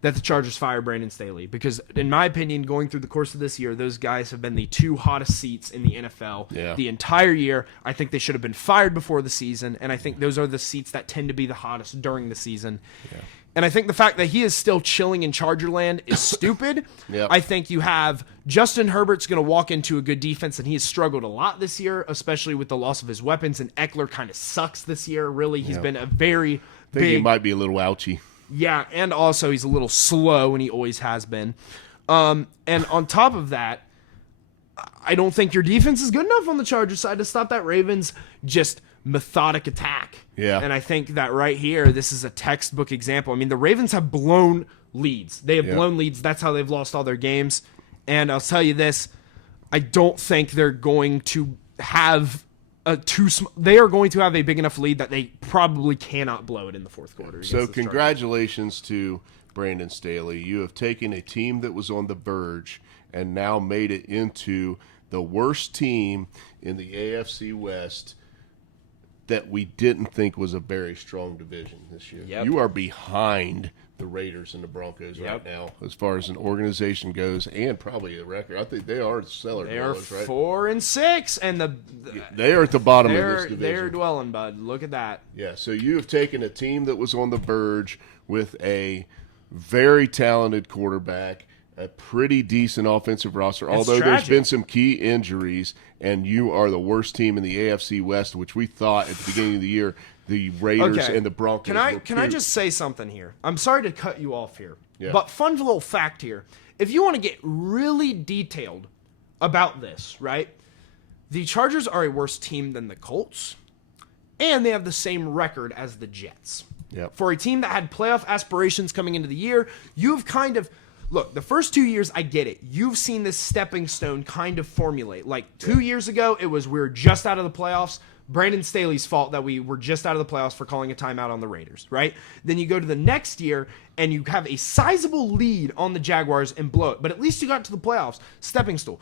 that the Chargers fire Brandon Staley? Because in my opinion, going through the course of this year, those guys have been the 2 hottest seats in the NFL the entire year. I think they should have been fired before the season, and I think those are the seats that tend to be the hottest during the season. Yeah. And I think the fact that he is still chilling in Chargerland is stupid. I think you have Justin Herbert's going to walk into a good defense, and he has struggled a lot this year, especially with the loss of his weapons, and Eckler kind of sucks this year, really. He's been a very I think he might be a little ouchy. Yeah, and also he's a little slow, and he always has been. And on top of that, I don't think your defense is good enough on the Chargers side to stop that Ravens just methodic attack. Yeah. And I think that right here, this is a textbook example. I mean, the Ravens have blown leads. They have blown leads. That's how they've lost all their games. And I'll tell you this, I don't think they're going to have they are going to have a big enough lead that they probably cannot blow it in the fourth quarter. So congratulations to Brandon Staley. You have taken a team that was on the verge and now made it into the worst team in the AFC West that we didn't think was a very strong division this year. Yep. You are behind the Raiders and the Broncos right now as far as an organization goes, and probably a record. I think they are stellar. They are 4-6, and they are at the bottom of this division. They're dwelling, bud. Look at that. Yeah, so you have taken a team that was on the verge with a very talented quarterback, a pretty decent offensive roster, although there's been some key injuries, and you are the worst team in the AFC West, which we thought at the beginning of the year the Raiders and the Broncos Can I just say something here? I'm sorry to cut you off here, but fun little fact here. If you want to get really detailed about this, right, the Chargers are a worse team than the Colts, and they have the same record as the Jets. Yep. For a team that had playoff aspirations coming into the year, you've kind of look, the first 2 years, I get it. You've seen this stepping stone kind of formulate. Like 2 years ago, it was we were just out of the playoffs. Brandon Staley's fault that we were just out of the playoffs for calling a timeout on the Raiders, right? Then you go to the next year and you have a sizable lead on the Jaguars and blow it. But at least you got to the playoffs. Stepping stool.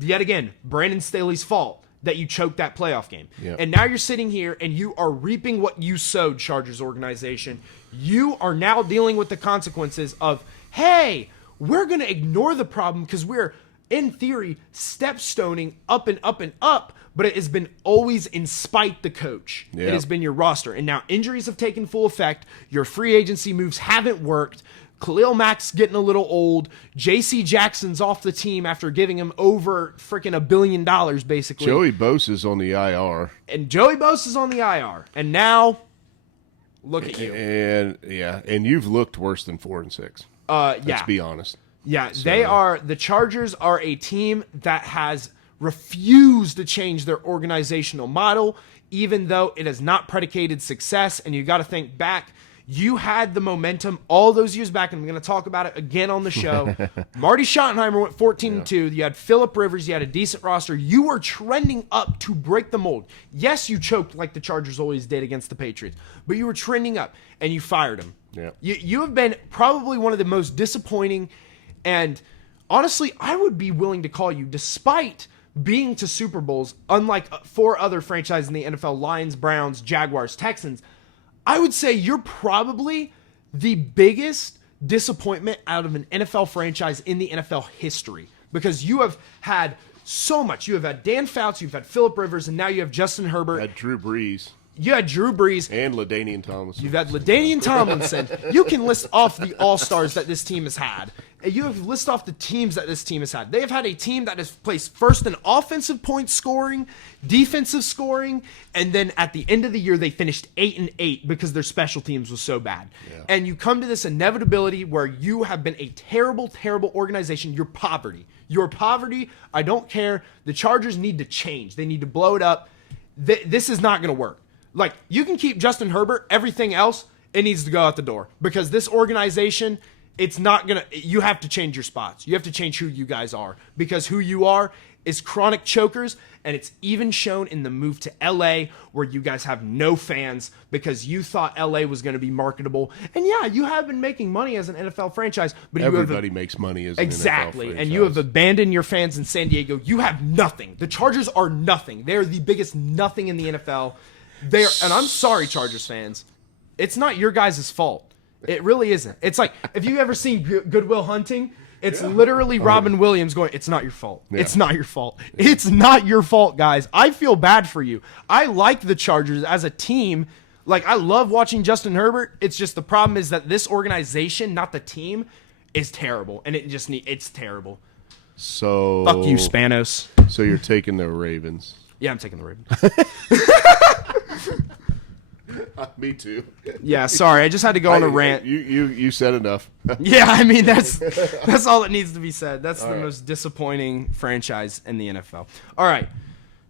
Yet again, Brandon Staley's fault that you choked that playoff game. Yep. And now you're sitting here and you are reaping what you sowed, Chargers organization. You are now dealing with the consequences of, hey, we're going to ignore the problem because we're, in theory, stepstoning up and up and up, but it has been always in spite the coach. Yeah. It has been your roster. And now injuries have taken full effect. Your free agency moves haven't worked. Khalil Mack's getting a little old. J.C. Jackson's off the team after giving him over freaking $1 billion, basically. Joey Bosa's on the IR. And Joey Bosa's on the IR. And now, look at you. And you've looked worse than 4-6. Yeah. Let's be honest. Yeah, the Chargers are a team that has refused to change their organizational model, even though it has not predicated success. And you got to think back, you had the momentum all those years back, and I'm going to talk about it again on the show. Marty Schottenheimer went 14-2. You had Phillip Rivers. You had a decent roster. You were trending up to break the mold. Yes, you choked like the Chargers always did against the Patriots, but you were trending up, and you fired him. Yeah. You have been probably one of the most disappointing, and honestly, I would be willing to call you, despite being to Super Bowls, unlike 4 other franchises in the NFL, Lions, Browns, Jaguars, Texans, I would say you're probably the biggest disappointment out of an NFL franchise in the NFL history, because you have had so much. You have had Dan Fouts, you've had Phillip Rivers, and now you have Justin Herbert. Had Drew Brees. You had Drew Brees. And LaDainian Tomlinson. You've had LaDainian Tomlinson. You can list off the all-stars that this team has had. And you have list off the teams that this team has had. They have had a team that has placed first in offensive point scoring, defensive scoring, and then at the end of the year, they finished 8-8 because their special teams was so bad. Yeah. And you come to this inevitability where you have been a terrible, terrible organization. Your poverty, I don't care. The Chargers need to change. They need to blow it up. This is not going to work. Like, you can keep Justin Herbert. Everything else, it needs to go out the door. Because this organization, it's not going to... You have to change your spots. You have to change who you guys are. Because who you are is chronic chokers. And it's even shown in the move to L.A., where you guys have no fans because you thought L.A. was going to be marketable. And yeah, you have been making money as an NFL franchise. But everybody makes money as an NFL franchise. Exactly. And you have abandoned your fans in San Diego. You have nothing. The Chargers are nothing. They're the biggest nothing in the NFL. And I'm sorry, Chargers fans. It's not your guys' fault. It really isn't. It's like, if you ever seen Good Will Hunting, it's literally Robin Williams going, it's not your fault. Yeah. It's not your fault. It's not your fault, guys. I feel bad for you. I like the Chargers as a team. Like, I love watching Justin Herbert. It's just the problem is that this organization, not the team, is terrible. And it's terrible. So Fuck you, Spanos. So you're taking the Ravens. Yeah, I'm taking the Ravens. Me too. Yeah, sorry. I just had to go on a rant. You said enough. Yeah, I mean, that's all that needs to be said. That's the most disappointing franchise in the NFL. All right.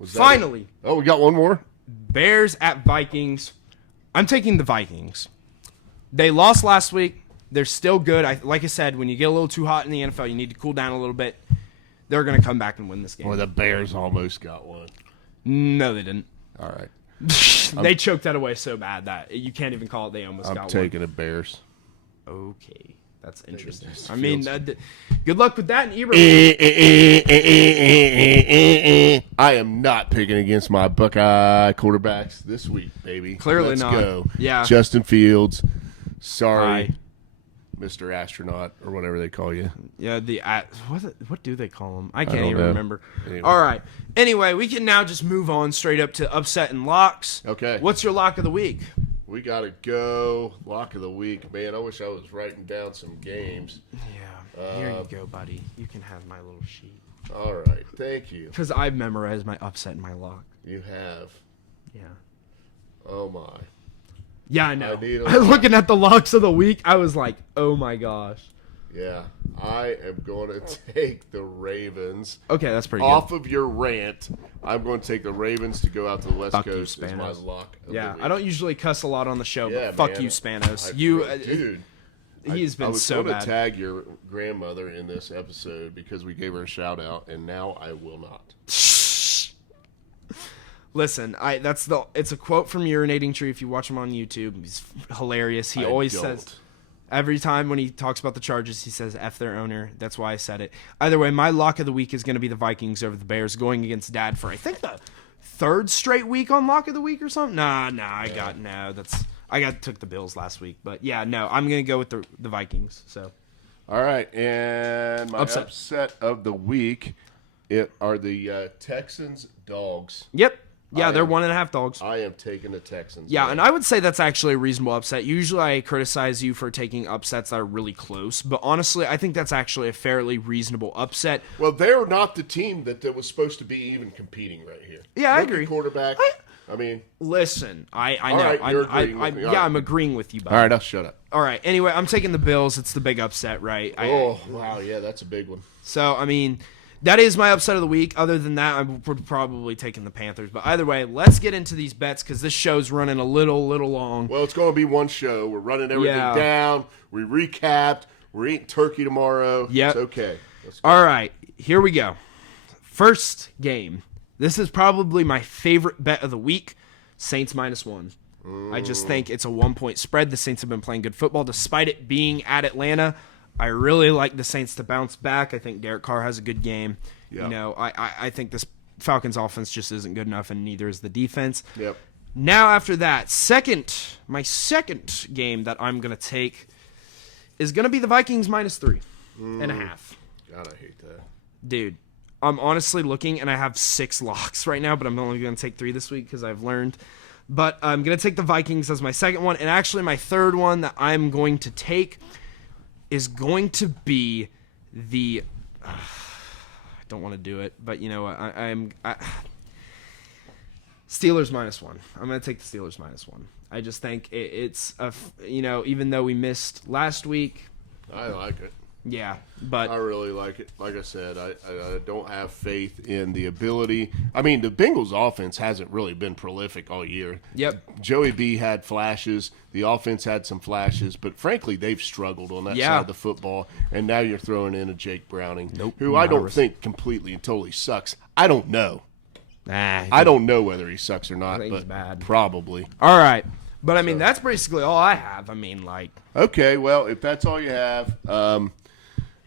Finally. Oh, we got one more? Bears at Vikings. I'm taking the Vikings. They lost last week. They're still good. Like I said, when you get a little too hot in the NFL, you need to cool down a little bit. They're going to come back and win this game. Well, the Bears almost got one. No, they didn't. All right. They choked that away so bad that you can't even call it they almost got one. I'm taking the Bears. Okay. That's interesting. I mean, good luck with that, Ebert. I am not picking against my Buckeye quarterbacks this week, baby. Clearly Let's not. Go. Yeah. Justin Fields. Sorry, Hi. Mr. Astronaut, or whatever they call you. Yeah, what do they call him? I can't don't even know. remember. Anyway. All right. Anyway, we can now just move on straight up to upset and locks. Okay. What's your lock of the week? We got to go. Lock of the week. Man, I wish I was writing down some games. Yeah. Here you go, buddy. You can have my little sheet. All right. Thank you. Because I've memorized my upset and my lock. You have. Yeah. Oh, my. Yeah, I know. I need a- Looking at the locks of the week, I was like, oh my gosh. Yeah, I am going to take the Ravens. Okay, that's pretty Off of your rant, I'm going to take the Ravens to go out to the West Fuck you, Coast as my Spanos. lock. good. Yeah, I don't usually cuss a lot on the show, Yeah, but fuck man. you, Spanos. Dude. He's been I was so going bad. to tag your grandmother in this episode because we gave her a shout out, and now I will not. Listen, it's a quote from Urinating Tree. If you watch him on YouTube, he's hilarious. He always says, every time when he talks about the Chargers, he says F their owner. That's why I said it. Either way, my lock of the week is going to be the Vikings over the Bears, going against Dad for I think the third straight week on lock of the week or something. I took the Bills last week, but yeah, no, I'm going to go with the Vikings. So, all right, and my upset of the week are the Texans dogs. yep. Yeah, they're 1.5 dogs. I am taking the Texans. Yeah, man. and I would say that's actually a reasonable upset. Usually I criticize you for taking upsets that are really close, but honestly, I think that's actually a fairly reasonable upset. Well, they're not the team that was supposed to be even competing right here. Yeah, I Rookie agree. Quarterback. I mean, Listen, I All know. right, you're agreeing with me. All right. I'm agreeing with you, bud. all right, I'll shut up. All right. Anyway, I'm taking the Bills. It's the big upset, right? Oh, wow, yeah, that's a big one. So, I mean, that is my upset of the week. Other than that, I would probably taking the Panthers. But either way, let's get into these bets because this show's running a little long. Well, it's going to be one show. We're running everything down. We recapped. We're eating turkey tomorrow. Yep. It's okay. Let's go. All right, here we go. First game. This is probably my favorite bet of the week. Saints -1. I just think it's a 1-point spread. The Saints have been playing good football despite it being at Atlanta. I really like the Saints to bounce back. I think Derek Carr has a good game. Yeah. You know, I think this Falcons offense just isn't good enough, and neither is the defense. Yep. Now after that, my second game that I'm going to take is going to be the Vikings -3.5. God, I hate that. Dude, I'm honestly looking, and I have 6 locks right now, but I'm only going to take 3 this week because I've learned. But I'm going to take the Vikings as my second one, and actually my third one that I'm going to take is going to be the I don't want to do it, but you know what? Steelers -1. I'm going to take the Steelers -1. I just think it's even though we missed last week, I like it. yeah, but I really like it. Like I said, I don't have faith in the ability. I mean, the Bengals offense hasn't really been prolific all year. Yep. Joey B had flashes. The offense had some flashes, but frankly, they've struggled on that side of the football. And now you're throwing in a Jake Browning, who I don't think completely and totally sucks. I don't know. I don't know whether he sucks or not, think but he's bad. probably. All right. But I mean, that's basically all I have. I mean, like, Okay, well, if that's all you have,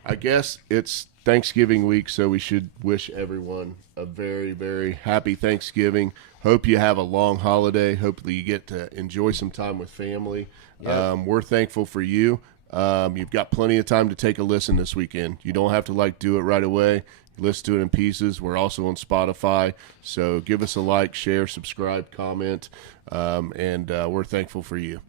I guess it's Thanksgiving week, so we should wish everyone a very, very happy Thanksgiving. Hope you have a long holiday. Hopefully you get to enjoy some time with family. Yep. We're thankful for you. You've got plenty of time to take a listen this weekend. You don't have to do it right away. Listen to it in pieces. We're also on Spotify, so give us a like, share, subscribe, comment, and we're thankful for you.